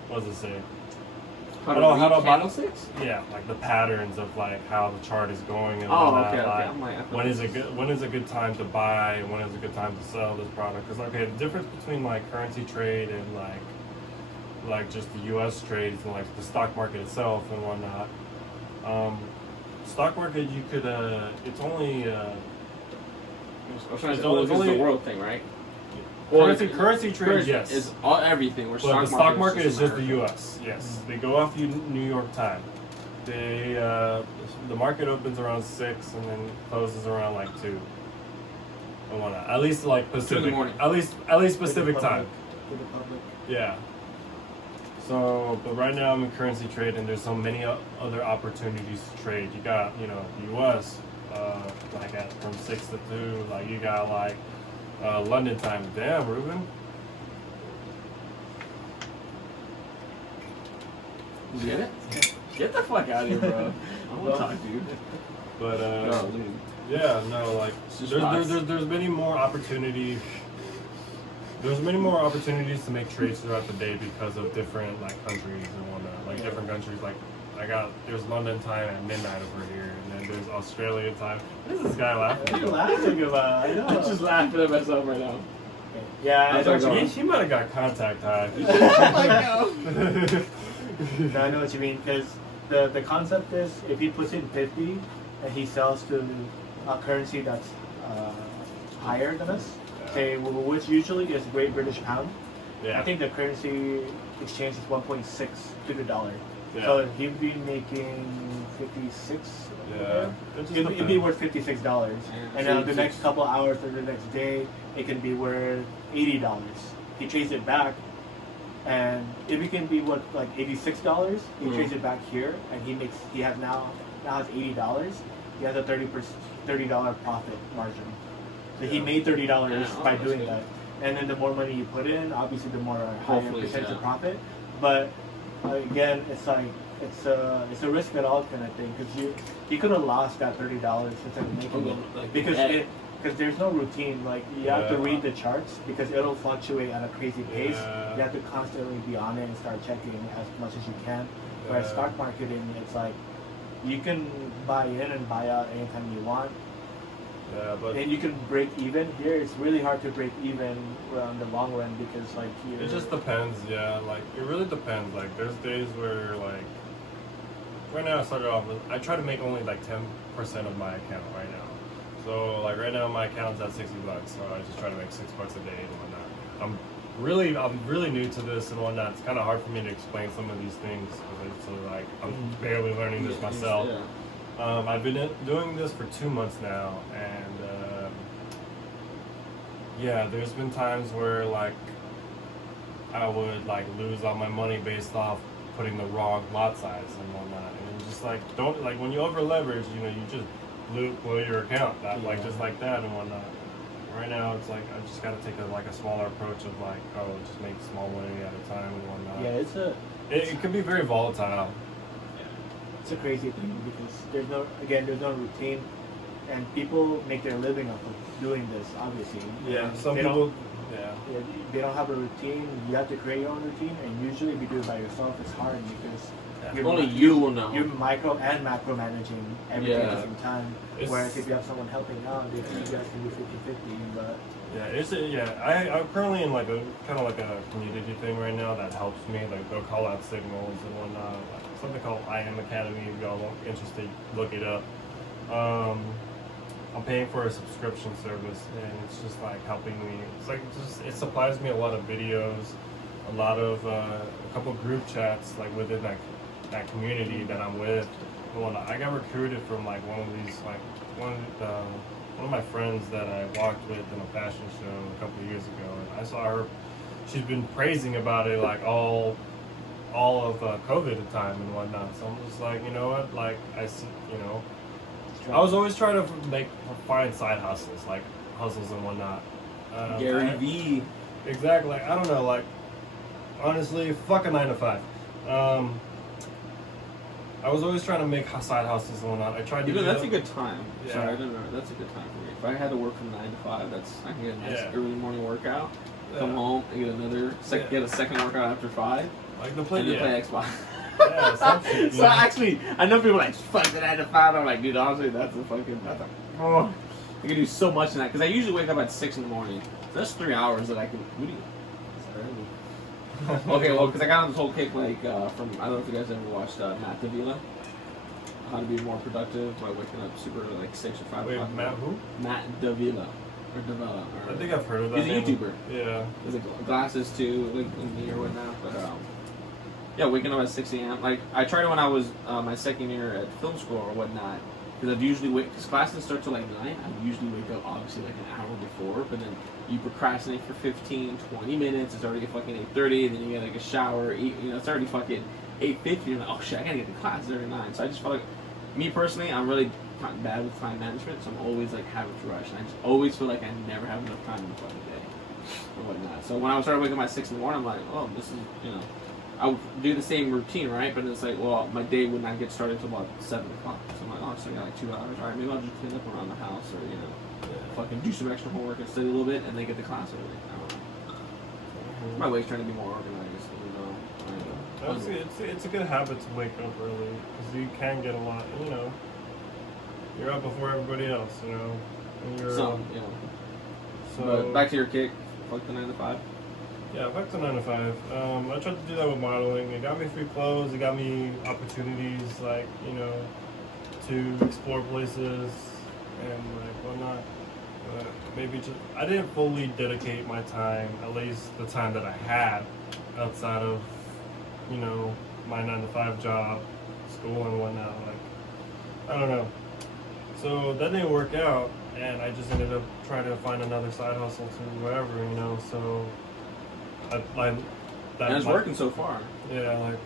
what does it say? How to How read to buy- candlesticks? Yeah, like the patterns of like how the chart is going and Oh, whatnot, okay, okay. like, I'm like, I thought when is this a good when is a good time to buy and when is a good time to sell this product? Because okay, the difference between like currency trade and like just the U.S. trades and like the stock market itself and whatnot. Stock market you could it's only I was trying to It's say, only- well, it's this is only- the world thing, right? currency trade, yes. Is all everything. Where But the stock market is just the America. U.S. Yes, they go off New York time. They the market opens around 6 and then closes around like 2. And whatnot. At least like Pacific. morning. At least Pacific time. To the public. Yeah. So, but right now I'm in currency trade, and there's so many other opportunities to trade. You got U.S. Like from 6 to 2. Like you got like. London time. Damn, Ruben. Get it? Get the fuck out of here, bro. I want to talk, dude. But No, dude. yeah, no, like It's just nuts. there's many more opportunities. There's many more opportunities to make trades throughout the day because of different like countries and whatnot. Like different countries, like there's London time at midnight over here, and then there's Australia time. What is this guy What are you laughing? laughing about? I know. I'm just laughing at myself right now. Yeah, I How's know that what you going? mean. He might have got contact high. No, I know what you mean, because the concept is if he puts in 50 and he sells to a currency that's higher than us, say which usually is Great British Pound. Yeah. I think the currency exchange is 1.6 to the dollar. Yeah. So he'd be making 56. Yeah. It'd be worth $56, Yeah, and the next couple hours or the next day, it can be worth $80. He trades it back, and if it can be worth like $86, he trades it back here, and he now has $80. He has a $30 profit margin. So he made $30 Yeah, by that's doing good. that. And then the more money you put in, obviously the more higher Hopefully, percentage yeah. of profit. But again, it's like it's a risk at all kind of thing, because you could have lost that $30 instead of making it, Like, because yeah. because there's no routine. Like you have to Yeah. read the charts because it'll fluctuate at a crazy pace. Yeah. You have to constantly be on it and start checking as much as you can. Whereas Yeah. stock marketing, it's like you can buy in and buy out anytime you want, Yeah, but and you can break even. Here, it's really hard to break even on the long run because like it just depends, yeah. Like it really depends. Like there's days where like right now I started off with I try to make only like 10% of my account right now. So like right now my account's at $60, so I just try to make $6 a day and whatnot. I'm really new to this and whatnot. It's kind of hard for me to explain some of these things because so like I'm barely learning this myself. Yeah. I've been doing this for 2 months now, and yeah, there's been times where like I would like lose all my money based off putting the wrong lot size and whatnot, and it's just like don't like when you over leverage, you just blow your account like just like that and whatnot. Right now, it's like I just gotta take a smaller approach of like just make small money at a time and whatnot. yeah, It can be very volatile. it's a crazy thing because there's no routine, and people make their living off of doing this. Obviously, Yeah, And some they people. don't, Yeah. they don't have a routine. You have to create your own routine, and usually if you do it by yourself, it's hard because Only you will know. you're micro and macro managing everything at Yeah. the same time. It's- Whereas if you have someone helping out, you guys can do 50-50. But Yeah, I'm currently in like a kind of like a community thing right now that helps me. Like they'll call out signals and whatnot. Like something called I Am Academy. If y'all are interested, look it up. I'm paying for a subscription service, and it's just like helping me. It's like it supplies me a lot of videos, a couple group chats like within that community that I'm with. Well, I got recruited from like one of my friends that I walked with in a fashion show a couple of years ago, and I saw her. She's been praising about it like all all of COVID time and whatnot. So I'm just like, you know what? Like I see, you know, I was always trying to find side hustles, like hustles and whatnot. Gary V. Exactly. Like, I don't know. Like honestly, fuck a 9 to 5. I was always trying to make side hustles and whatnot. I tried to. You know, that's a good time. Yeah. Sorry, I don't know. That's a good time for me. If I had to work from 9 to 5, I can get a nice early morning workout. Come home and get another get a second workout after 5. Like the play, and then play Xbox. Yeah, some shit, So actually, I know people are like fuck the 9 to 5. I'm like, dude, honestly, that's oh, I can do so much in that because I usually wake up at 6 in the morning. So that's 3 hours that I can. What do you? Okay, well, because I got on this whole kick like from I don't know if you guys ever watched Matt Davila. How to be more productive by waking up super like 6 or 5 Wait, o'clock. Matt who? Matt Davila. Or Davila. Or, I think I've heard of that. he's a YouTuber. Yeah. He's like glasses too, like in me or whatnot. But yeah, waking up at 6 a.m. Like I tried it when I was my second year at film school or whatnot. Because I'd usually because classes start till like 9. I usually wake up obviously like an hour before, but then you procrastinate for 15, 20 minutes. It's already fucking 8:30, and then you get like a shower, eat. You know, it's already fucking 8:50. You're like, oh shit, I gotta get to class. It's already 9. So I just felt like, me personally, I'm really bad with time management. So I'm always like having to rush, and I just always feel like I never have enough time in the fucking day or whatnot. So when I started waking up at 6 in the morning, I'm like, oh, this is I would do the same routine, right? But it's like, well, my day would not get started until about 7 o'clock. So I'm like, oh, so I got like 2 hours. All right, maybe I'll just clean up around the house or, fucking do some extra homework and study a little bit and then get to class early. I don't know. My way's trying to be more organized. It's a good habit to wake up early because you can get a lot, you're up before everybody else, and you're, So, but back to your kick, fuck the 9 to 5. Yeah, back to 9 to 5. I tried to do that with modeling. It got me free clothes. It got me opportunities, like, to explore places and, like, whatnot. Maybe just, I didn't fully dedicate my time, at least the time that I had, outside of, my 9 to 5 job, school and whatnot. Like, I don't know. So that didn't work out, and I just ended up trying to find another side hustle to whatever, so... And it's working so far. Yeah, like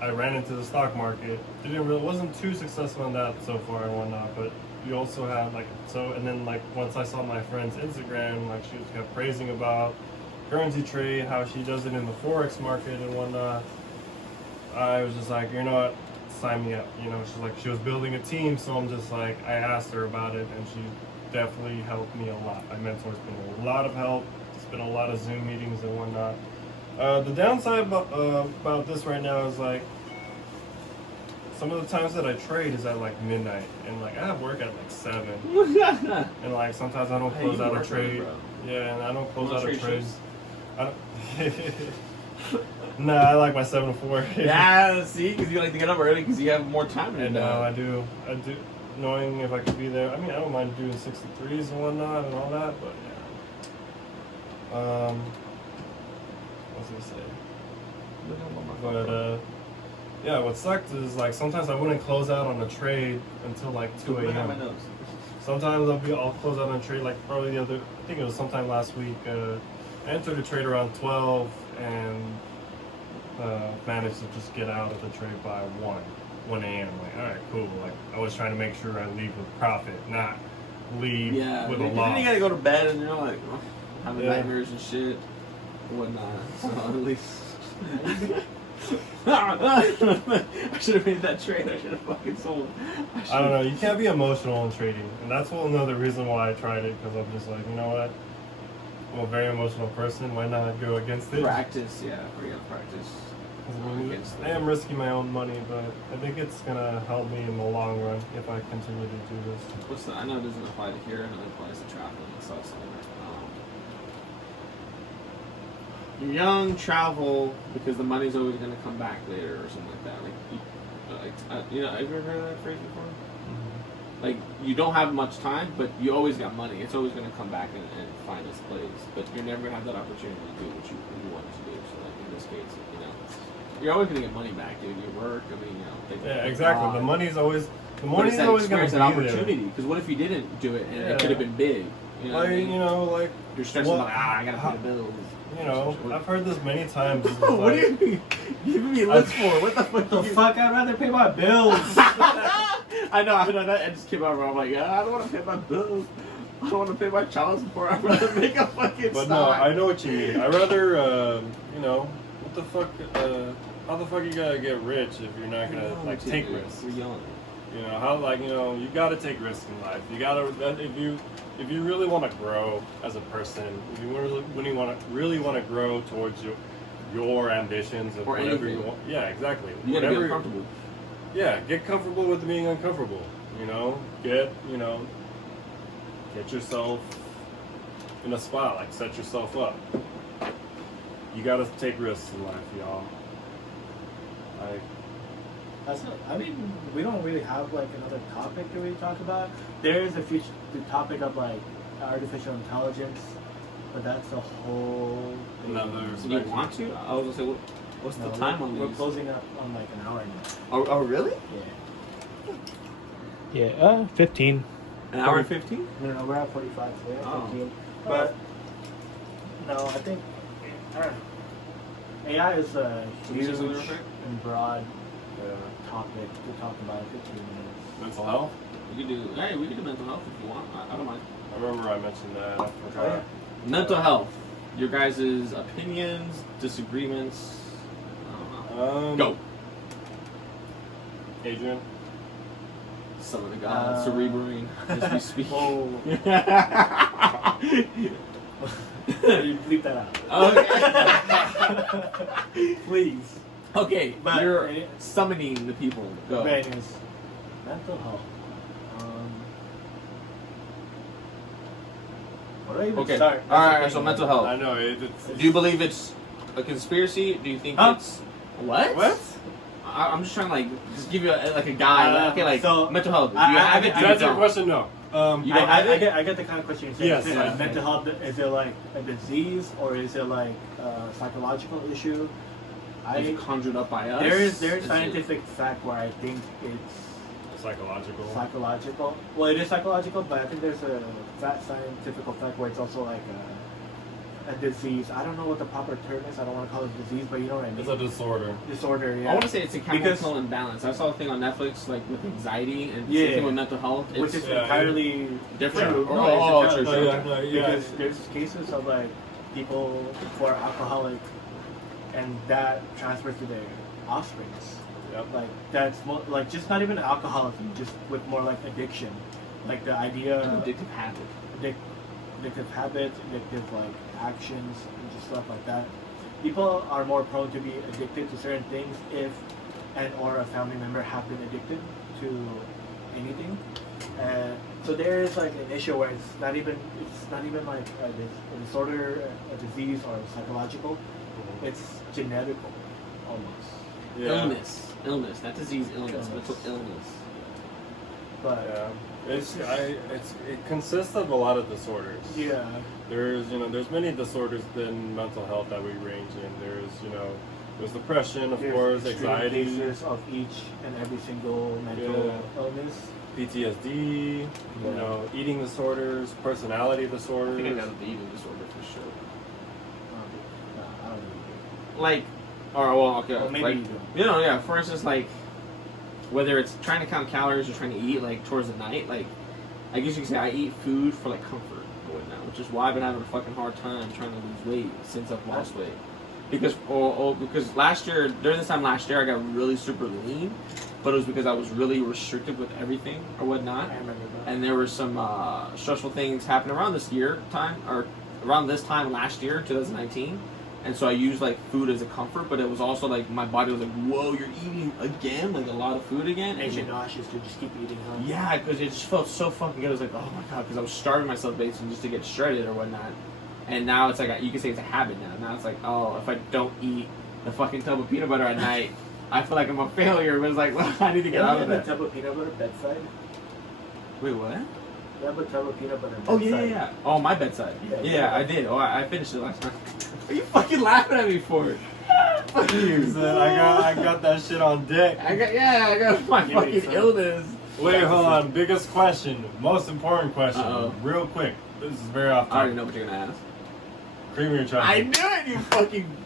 I ran into the stock market. Wasn't too successful in that so far and whatnot. But we also had and then once I saw my friend's Instagram, she was kept praising about currency trade, how she does it in the forex market and whatnot. I was just like, you know what, sign me up. She was building a team, so I'm just like, I asked her about it, and she definitely helped me a lot. My mentor's been a lot of help. Been a lot of Zoom meetings and whatnot. The downside about this right now is some of the times that I trade is at midnight, and I have work at 7, and sometimes I don't close out a trade. Yeah, and I don't close out a trade. I don't. Nah, I like my 7 to 4. Yeah, see, because you like to get up early because you have more time. I know, I do. Knowing if I could be there. I mean, I don't mind doing 63s and whatnot and all that, but yeah. What was I gonna say? But yeah, what sucked is sometimes I wouldn't close out on a trade until 2 a.m. Sometimes I'll close out on a trade probably I think it was sometime last week. I entered a trade around 12 and managed to just get out of the trade by 1 a.m. All right, cool. I was trying to make sure I leave with profit, not leave with a loss. Then you gotta go to bed and you're having nightmares and shit and whatnot. So at least I should have made that trade. I should have fucking sold. I don't know. You can't be emotional in trading, and that's another reason why I tried it, because I'm just like, you know what? I'm a very emotional person. Why not go against it? Practice, yeah. We gotta practice. I am risking my own money, but I think it's gonna help me in the long run if I continue to do this. I know it doesn't apply to here, and it applies to traveling and stuff. So young, travel, because the money's always going to come back later or something like that. Have you ever heard of that phrase before? Mm-hmm. You don't have much time, but you always got money. It's always going to come back and find its place. But you're never going to have that opportunity to do what you wanted to do. So, in this case, you're always going to get money back, dude. Your work, yeah, exactly. The money's alwa's going to be an opportunity. Because what if you didn't do it and it could have been big? You're stressing about, I got to pay the bills. You know, I've heard this many times. This is What do like- you mean? Giving me lips for? What the fuck? The fuck? I'd rather pay my bills. I know. That just came out wrong. I'm like, I don't want to pay my bills. I don't want to pay my child support. I'd rather make a fucking But stock. no, I know what you mean. I rather, you know, what the fuck? How the fuck you gonna get rich if you're not gonna like take risks? We're young. You know how like you gotta take risks in life. You gotta if you really want to grow as a person, if you really want to grow towards your ambitions and Or whatever anything. you want. Yeah, exactly. You gotta be Whatever- uncomfortable. Yeah, get comfortable with being uncomfortable. You know, get yourself in a spot, like set yourself up. You gotta take risks in life, y'all. Like, I mean, we don't really have like another topic to really talk about. There is the topic of like artificial intelligence, but that's a whole thing. Another So do you want to? I was gonna say, what's the time on We're these? closing up on like an hour now. Oh, really? Yeah. Yeah, 15. An hour and 15? No, we're at 45 today. Oh. 15. But no, I think I don't know. AI is a Can you say huge something real quick? and broad topic to talk about in 15 minutes. mental health. We could do mental health if you want. I don't mind. I remember I mentioned that. I forgot. Oh, yeah. Mental health. Your guys' opinions, disagreements. I don't know. Go. Adrian. Some of the guys, cerebrating as we speak. Whoa. You bleep that out. Okay. Please. Okay, But you're it- summoning the people. Go. Right, is mental health. Where do I even Okay. start? All right. That's the So thing. mental health. I know it's. Do you believe it's a conspiracy? Do you think Huh? it's what? What? I'm just trying to like just give you like a guide. Okay, like so, mental health. Do you I- have I- it? To Do you answer your don't? question, no. You don't have it? I get the kind of question you're saying. Yes, Is it yeah. like mental health? Is it like a disease or is it like a psychological issue? Is it conjured up by us? There Is is it- scientific fact where I think it's Psychological. psychological. Well, it is psychological, but I think there's a scientific fact where it's also like a disease. I don't know what the proper term is. I don't want to call it disease, but you know what I mean. It's a disorder. Disorder. Yeah. I want to say it's a Because- chemical imbalance. I saw a thing on Netflix like with anxiety and Yeah. same thing with mental health. It's which is yeah, entirely different. true. Oh, No, it's oh, entirely true, true. true. Yeah. Because there's cases of like people who are alcoholic, and that transfers to their offsprings. Yep. Like that's like just not even alcoholism, just with more like addiction, like the idea an addictive habit. addictive habits, addictive like actions, and just stuff like that. People are more prone to be addicted to certain things if and or a family member have been addicted to anything. So there is like an issue where it's not even like a disorder, a disease, or psychological. It's genetical, almost. Yeah. Illness, not disease. Illness, Illness. mental illness. But Yeah. It consists of a lot of disorders. yeah, There's many disorders in mental health that we range in. There's depression, of course, there's extreme anxiety, cases of each and every single mental Yeah. illness. PTSD, Yeah. eating disorders, personality I disorders. think I got the eating disorder for sure. I don't know. Like, or well, okay, Well, maybe like, you do. yeah. For instance, like whether it's trying to count calories or trying to eat like towards the night, like I guess you can say I eat food for like comfort or whatnot, which is why I've been having a fucking hard time trying to lose weight since I've lost weight. Because because last year, during this time last year, I got really super lean, but it was because I was really restricted with everything or whatnot. I remember that. And there were some stressful things happening around this time last year, 2019. And so I used like food as a comfort, but it was also like my body was like, "Whoa, you're eating again, like a lot of food again." Makes you nauseous to just keep eating, huh? Yeah, because it just felt so fucking good. I was like, "Oh my god," because I was starving myself basically just to get shredded or whatnot. And now it's like you can say it's a habit now. Now it's like, oh, if I don't eat the fucking tub of peanut butter at night, I feel like I'm a failure. But it's like, well, I need to get out of You that. have a tub of peanut butter bedside? Wait, what? You have a tub of peanut butter Oh bedside? yeah. Oh, my bedside. Yeah. Yeah, I did. Oh, I finished it last night. Are you fucking laughing at me for it? Fuck you. I got that shit on deck. I got my Give me fucking some. illness. Wait, hold on. Biggest question, most important question, Uh-oh. real quick. This is very off I already topic. know what you're gonna ask. creamy or chunky? I knew it, you fucking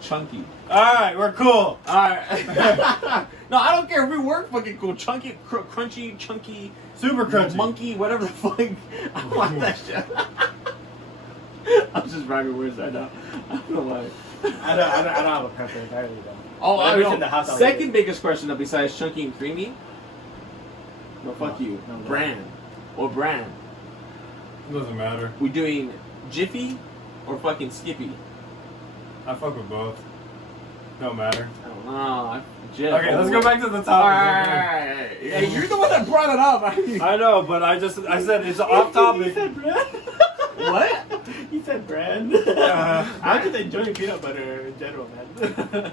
chunky. Alright, we're cool. Alright. No, I don't care if we work fucking cool. Chunky, crunchy, chunky, Super crunchy. monkey, whatever the fuck. I want that shit. I'm just rhyming words right now. I don't know why. I don't have a preference. I really don't. Oh, I Whatever's know. in the house, I'll Second eat it. biggest question though, besides chunky and creamy. No, fuck you. No, no. Brand. What brand? It doesn't matter. We doing Jiffy or fucking Skippy? I fuck with both. Don't matter. I don't know. Jiff. Okay, let's go back to the topic. Alright. Yeah, you're the one that brought it up. I know, but I said it's off You topic. said brand. What? You said brand. I just enjoy peanut butter in general, man.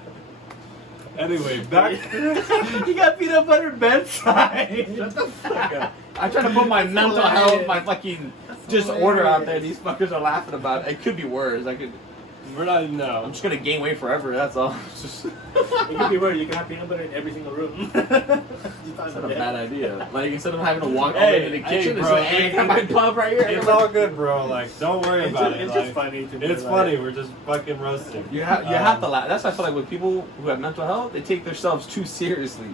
Anyway, back. You got peanut butter bedside. Shut the fuck up. I try to put my mental health, my fucking disorder out there. These fuckers are laughing about it. It could be worse. We're not. I'm No. just gonna gain weight forever. That's all. It's just. It could be worse. You can have peanut butter in every single room. That's not a bad idea. Like instead of having to walk all the Hey, way to the hey, kitchen, it's bro, like, hey, I got my pub right here. It's all good, bro. Like, don't worry about it. It's Like, just funny to me. it's like- funny. We're just fucking roasting. You have to laugh. That's why I feel like with people who have mental health, they take themselves too seriously.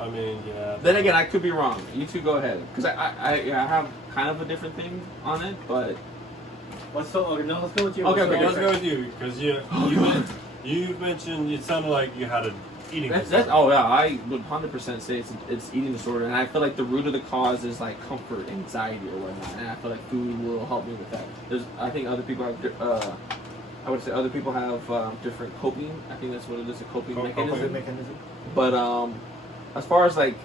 I mean, yeah. Then again, I could be wrong. You two go ahead, because I have kind of a different thing on it, but Let's go with you. Okay, Let's go with you because you mentioned it sounded like you had a eating that's disorder. oh yeah, I would 100% say it's eating disorder, and I feel like the root of the cause is like comfort, anxiety, or whatnot, and I feel like food will help me with that. I think other people have I would say other people have different coping. I think that's what it is, a coping mechanism. But as far as like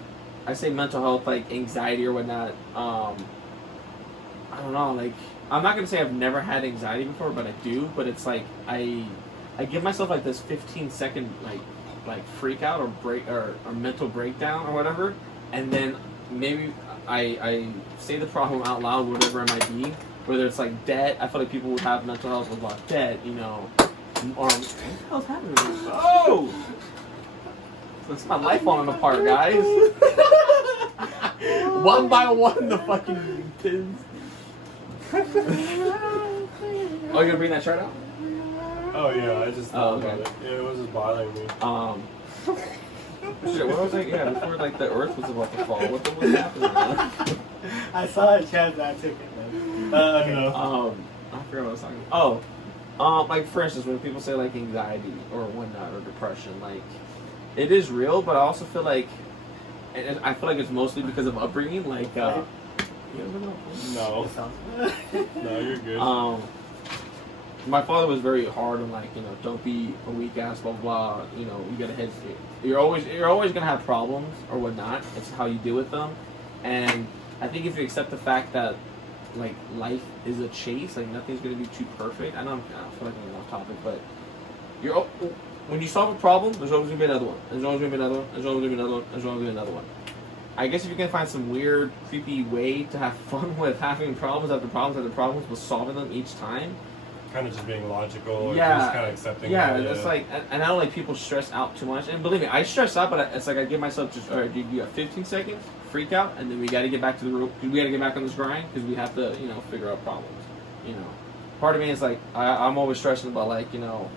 I say mental health, like anxiety or whatnot, I don't know, like I'm not gonna say I've never had anxiety before, but I do. But it's like I give myself like this 15-second like freak out or break or mental breakdown or whatever, and then maybe I say the problem out loud, whatever it might be. Whether it's like debt, I feel like people would have mental health about debt, you know, or what the hell's happening? Oh, that's my life falling apart, guys. One by one, the fucking pins. Oh, you gonna bring that shirt out? Oh yeah, I just thought okay. about it. Yeah, it was just bothering me. Shit, what was I? Yeah, before like the earth was about to fall. What was happening? Man? I saw a chance that I took it, man. Okay. I forgot what I was talking about. Oh, like for instance, when people say like anxiety or whatnot or depression, like it is real, but I also feel like, and I feel like it's mostly because of upbringing. Like, you ever know? No, no, you're good. My father was very hard on like, you know, don't be a weak ass, blah blah. You know, you gotta head. You're always gonna have problems or whatnot. It's how you deal with them, and I think if you accept the fact that like life is a chase, like nothing's gonna be too perfect. I feel like I'm off topic, but when you solve a problem, there's always gonna be another one. There's always gonna be another one. There's always gonna be another one. There's always gonna be another one. I guess if you can find some weird, creepy way to have fun with having problems after problems after problems, but solving them each time. Kind of just being logical, or Yeah. just kind of accepting. Yeah, it, it's like, and I don't like people stress out too much. And believe me, I stress out, but it's like I give myself just, all right, dude, you got 15 seconds, freak out, and then we got to get back to the room. We got to get back on this grind because we have to, you know, figure out problems. You know, part of me is like, I'm always stressing about like, you know,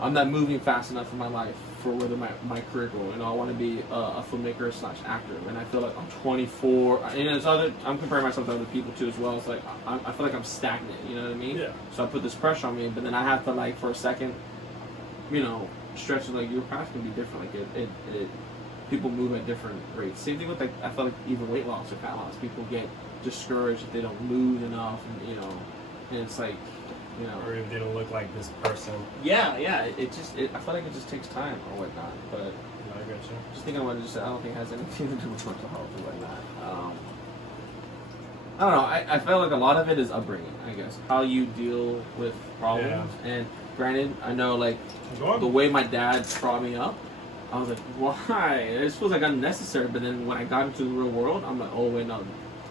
I'm not moving fast enough in my life for whether my career goal. You know, I want to be a filmmaker / actor, and I feel like I'm 24. And it's I'm comparing myself to other people too as well. It's like I feel like I'm stagnant. You know what I mean? Yeah. So I put this pressure on me, but then I have to like for a second, you know, stretch it. Like your path can be different. Like it people move at different rates. Same thing with like I feel like even weight loss or fat loss. People get discouraged if they don't lose enough, and you know, and it's like. You know. or if they don't look like this person. Yeah. I feel like it just takes time or whatnot. But I got you. just thinking about it, I don't think it has anything to do with mental health or whatnot. I don't know. I feel like a lot of it is upbringing. I guess how you deal with problems. Yeah. And granted, I know like Go on. the way my dad brought me up. I was like, why? It feels like unnecessary. But then when I got into the real world, I'm like, oh wait, no.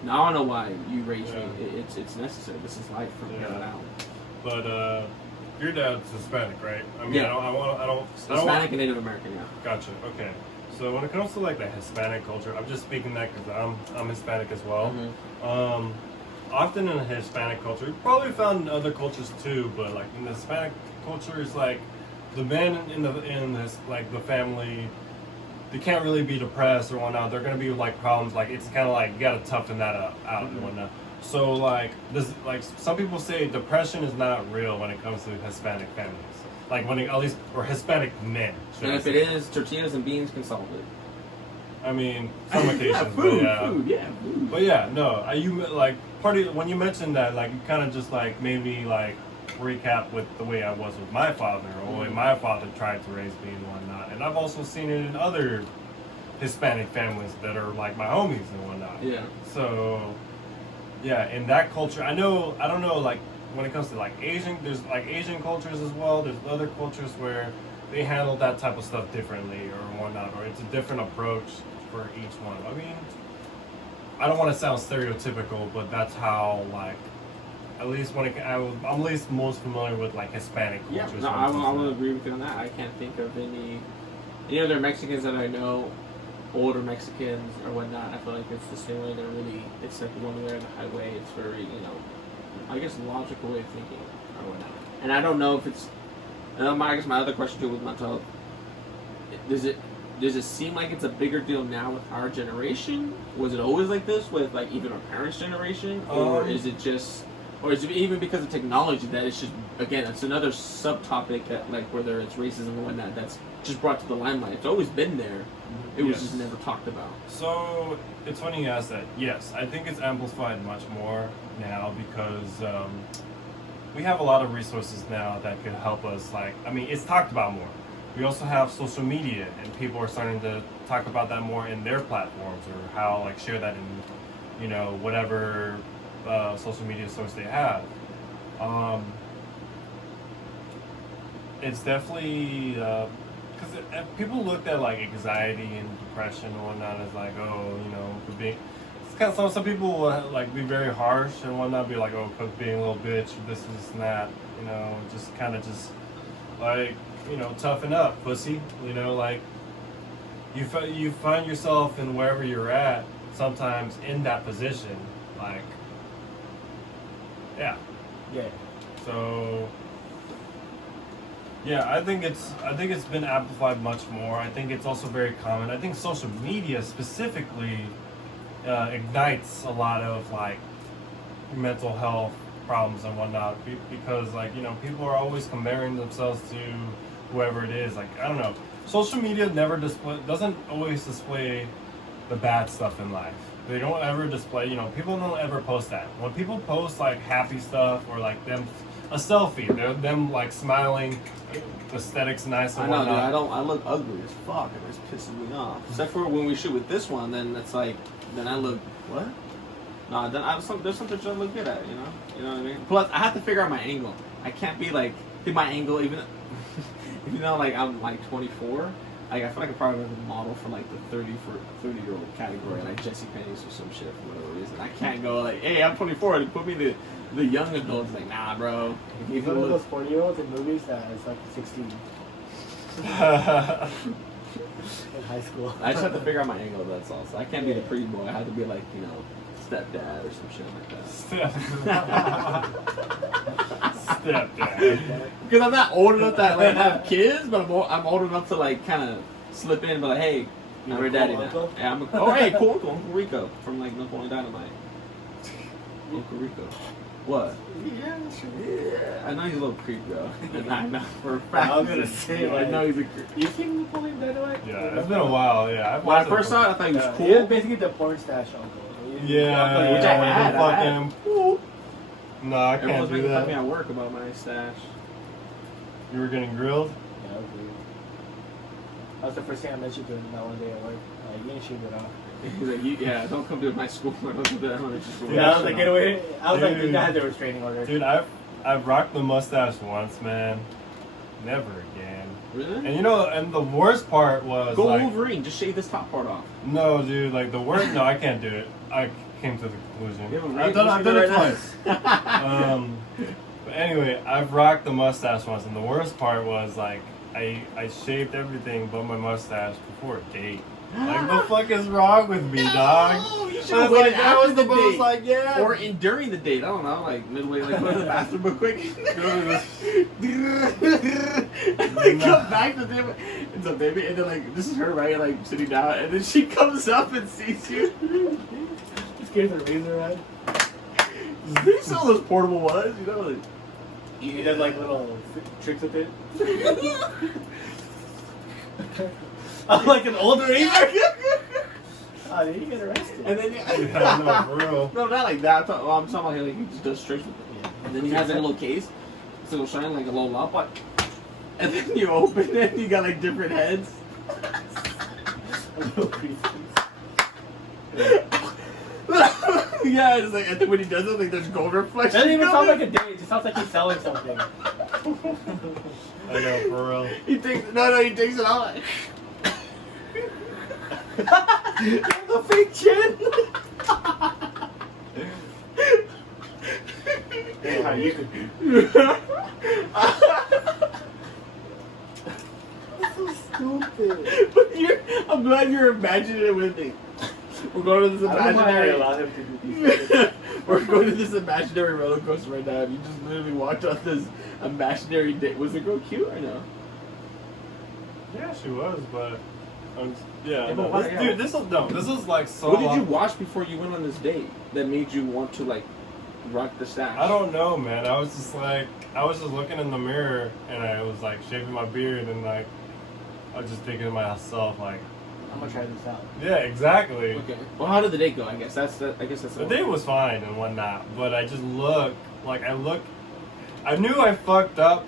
Now I know why you raised me. It's necessary. This is life from here on out. But your dad's Hispanic, right? I mean, Yeah. I don't. Hispanic and Native American, yeah. Gotcha. Okay. So when it comes to like the Hispanic culture, I'm just speaking that because I'm Hispanic as well. Mm-hmm. often in the Hispanic culture, you probably found in other cultures too, but like in the Hispanic culture, it's like the men in this like the family, they can't really be depressed or whatnot. They're gonna be like problems. Like it's kind of like you gotta toughen that out and whatnot. So like this, like some people say depression is not real when it comes to Hispanic families. Like when it, at least or Hispanic men. And if it is, tortillas and beans can solve it. I mean, some occasions, Yeah, food. But yeah, no, you like when you mentioned that, like you kind of just like made me like recap with the way I was with my father, or the way my father tried to raise me and whatnot. And I've also seen it in other Hispanic families that are like my homies and whatnot. Yeah. So yeah, in that culture, I don't know, like when it comes to like Asian, there's like Asian cultures as well. There's other cultures where they handle that type of stuff differently or whatnot, or it's a different approach for each one. I mean, I don't want to sound stereotypical, but that's how like, at least when I'm at least most familiar with like Hispanic cultures. Yeah, no, I will agree with you on that. I can't think of any other Mexicans that I know, older Mexicans or whatnot. I feel like it's the same way. They're really, it's like one way or the highway. It's very, I guess logical way of thinking or whatnot. And I don't know if it's, and I guess my other question too with Montel, does it seem like it's a bigger deal now with our generation? Was it always like this with like even our parents' generation, or is it just, or is it even because of technology that it's just, again, it's another subtopic that like whether it's racism and whatnot that's just brought to the limelight. It's always been there. It was just never talked about. So it's funny you ask that. Yes, I think it's amplified much more now because we have a lot of resources now that could help us. Like, I mean, it's talked about more. We also have social media, and people are starting to talk about that more in their platforms, or how like share that in, whatever social media source they have. It's definitely because people looked at like anxiety and depression and whatnot as like, could be. It's kind of some people will like be very harsh and whatnot, be like, oh, could being a little bitch, this and that, just kind of just like. Toughen up, pussy. Like you find yourself in wherever you're at, sometimes in that position. Like, yeah. So, yeah, I think it's been amplified much more. I think it's also very common. I think social media specifically ignites a lot of like mental health problems and whatnot because like people are always comparing themselves to whoever it is. Like, I don't know, social media doesn't always display the bad stuff in life. They don't ever display, people don't ever post that. When people post like happy stuff or like a selfie, them like smiling, aesthetics nice and whatnot. I know, dude, I look ugly as fuck and it's pissing me off. Except for when we shoot with this one, then it's like, then I look, what? No, then there's something I look good at, you know what I mean? Plus, I have to figure out my angle. I can't be like, my angle, even like I'm like 24, like I feel like I probably would be a model for like the 30-year-old category, like Jesse Penney's or some shit for whatever reason. I can't go like, hey, I'm 24, and put me the young adults. Like, nah, bro. He's one of those 40-year-olds in movies that is like 16. In high school. I just have to figure out my angle, that's all. So I can't be the pretty boy. I have to be like, stepdad or some shit like that. Stepdad. Because I'm not old enough to like have kids, but I'm old enough to like kind of slip in and be like, hey, I'm your daddy now. Yeah, hey, cool Uncle Rico from like Napoleon Dynamite. Uncle Rico. What? Yeah, I know he's a little creep though. And I know for a fact. I was gonna say, I know he's a creep. You seen Napoleon Dynamite? Yeah, it's been a while. Yeah, When I first saw it, I thought he was cool. He was basically the porn stash uncle. Yeah, which I had. No, I can't Everyone's do making fun that. of me at work about my stash. You were getting grilled? Yeah, I agree. That was the first thing I mentioned to him that one day at work. You ain't shooting it off. He's like, don't come to my school. Don't come to that elementary school. Yeah, I was like, get away. I was like, the guy had the restraining order. Dude, I've rocked the mustache once, man. Never again. Really? And the worst part was go like, Wolverine. Just shave this top part off. No, dude, like the worst. No, I can't do it. I came to the conclusion. I've done it twice. But anyway, I've rocked the mustache once, and the worst part was like I shaved everything but my mustache before a date. Like, the fuck is wrong with me, dog? Oh, you should have waited that after was the most date. like, yeah. Or during the date. I don't know, like midway, like go to the bathroom real quick. And then come back to them. It's a baby, and then like this is her right, like sitting down, and then she comes up and sees you. Just gives her a razor head. They sell those portable ones, you know. Like, He does like little tricks with it. I'm like an older razor. Oh, did he get arrested? and then Yeah, no, for real. no, not like that. I'm talking about like he just does tricks with it. Yeah. And then he has like a little case, so it'll shine like a little lamp light. And then you open it, and you got like different heads. A little crease. Yeah, it's like, and then when he does it, like there's gold reflection. Doesn't even sound coming. like a date. It just sounds like he's selling something. I know, for real. He takes he takes it out. Like, The fake chin. Hey, how you could be. That's so stupid. But I'm glad you're imagining it with me. We're going to this I don't know why I imaginary. allow him to do these things. We're going to this imaginary roller coaster right now. You just literally walked on this imaginary date. Was the girl cute or no? Yeah, she was, but yeah, Yeah, no, but why- this is like so. What did you watch before you went on this date that made you want to like rock the stash? I don't know, man. I was just looking in the mirror and I was like shaving my beard and like I was just thinking to myself like, I'm gonna try this out. yeah, exactly. Okay. Well, how did the date go? I guess that's The the date was fine and whatnot, but I just I knew I fucked up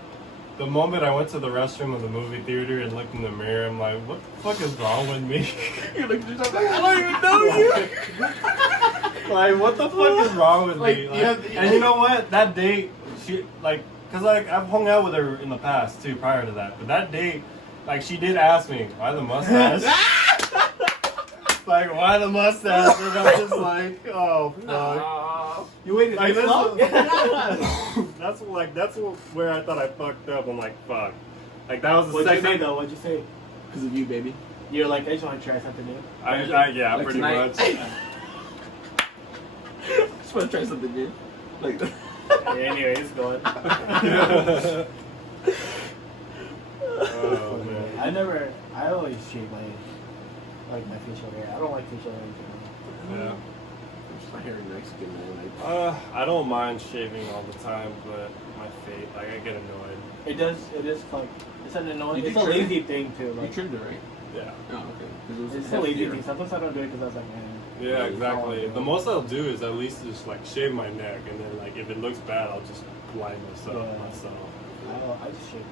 the moment I went to the restroom of the movie theater and looked in the mirror. I'm like, what the fuck is wrong with me? You're like, I don't even know you. Like, what the fuck is wrong with Like, me? you Like, have- and you know what? That date, she like, cause like I've hung out with her in the past too, prior to that. But that date, like, she did ask me, "Why the mustache?" Like, why the mustache? And I'm just like, oh fuck. No. You waited Like, this long? that's where I thought I fucked up. I'm like, fuck. Like that was the What'd you say second. though? What'd you say? Because of you, baby. You're like, I just want to try something new. Yeah, Like pretty tonight. much. Just want to try something new. Like, Yeah, anyways, go on. Oh man. I always shave my facial hair. I don't like facial hair. Yeah. my hair is Mexican, man. Like, I don't mind shaving all the time, but my face, like, I get annoyed. It is like, it's an annoying, You it's a do trim lazy thing too. you Like, trimmed it, right? Yeah. Oh, okay. 'Cause it was it's a lazy heftier. thing. Sometimes I don't do it because I was like, man. Yeah, it's exactly. all- The most I'll do is at least just like shave my neck, and then like if it looks bad, I'll just blind myself. I just shave these.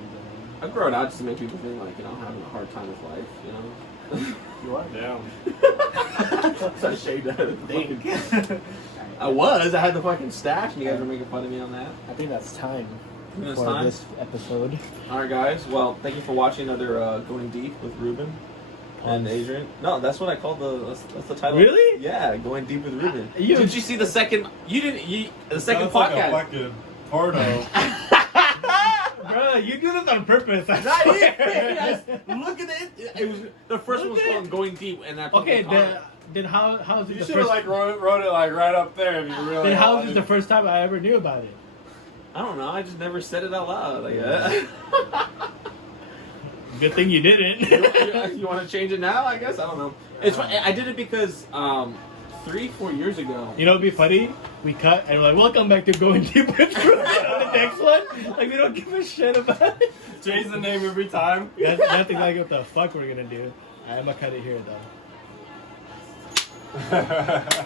I grow it out just to make people think like, you know, I'm having a hard time with life, you know? You are? Damn. So I shaved that. Dang. I was. I had the fucking stash, and you guys were making fun of me on that. I think that's time That's for time? this episode. All right, guys. Well, thank you for watching another Going Deep with Ruben and Adrian. No, that's what I called that's the title. Really? Yeah, Going Deep with Ruben. You- Did you see the second? You didn't. The second Sounds like a podcast. fucking porno. Bro, you do this on purpose. I Not swear. yes. Look at it. It was the first one was Look at called Going Deep, and I put Okay, the comment. then how is it You the should have first? like wrote it like right up there if you really. Then how is wanted. this the first time I ever knew about it? I don't know. I just never said it out loud. Like, Good thing you didn't. you want to change it now? I guess I don't know. It's fun. I did it because 3-4 years ago. You know, it'd be funny. We cut and we're like, "Welcome back to Going Deep with Ruben." On the next one, like we don't give a shit about it. Change the name every time? That's exactly what the fuck we're gonna do. I'm gonna cut it here though.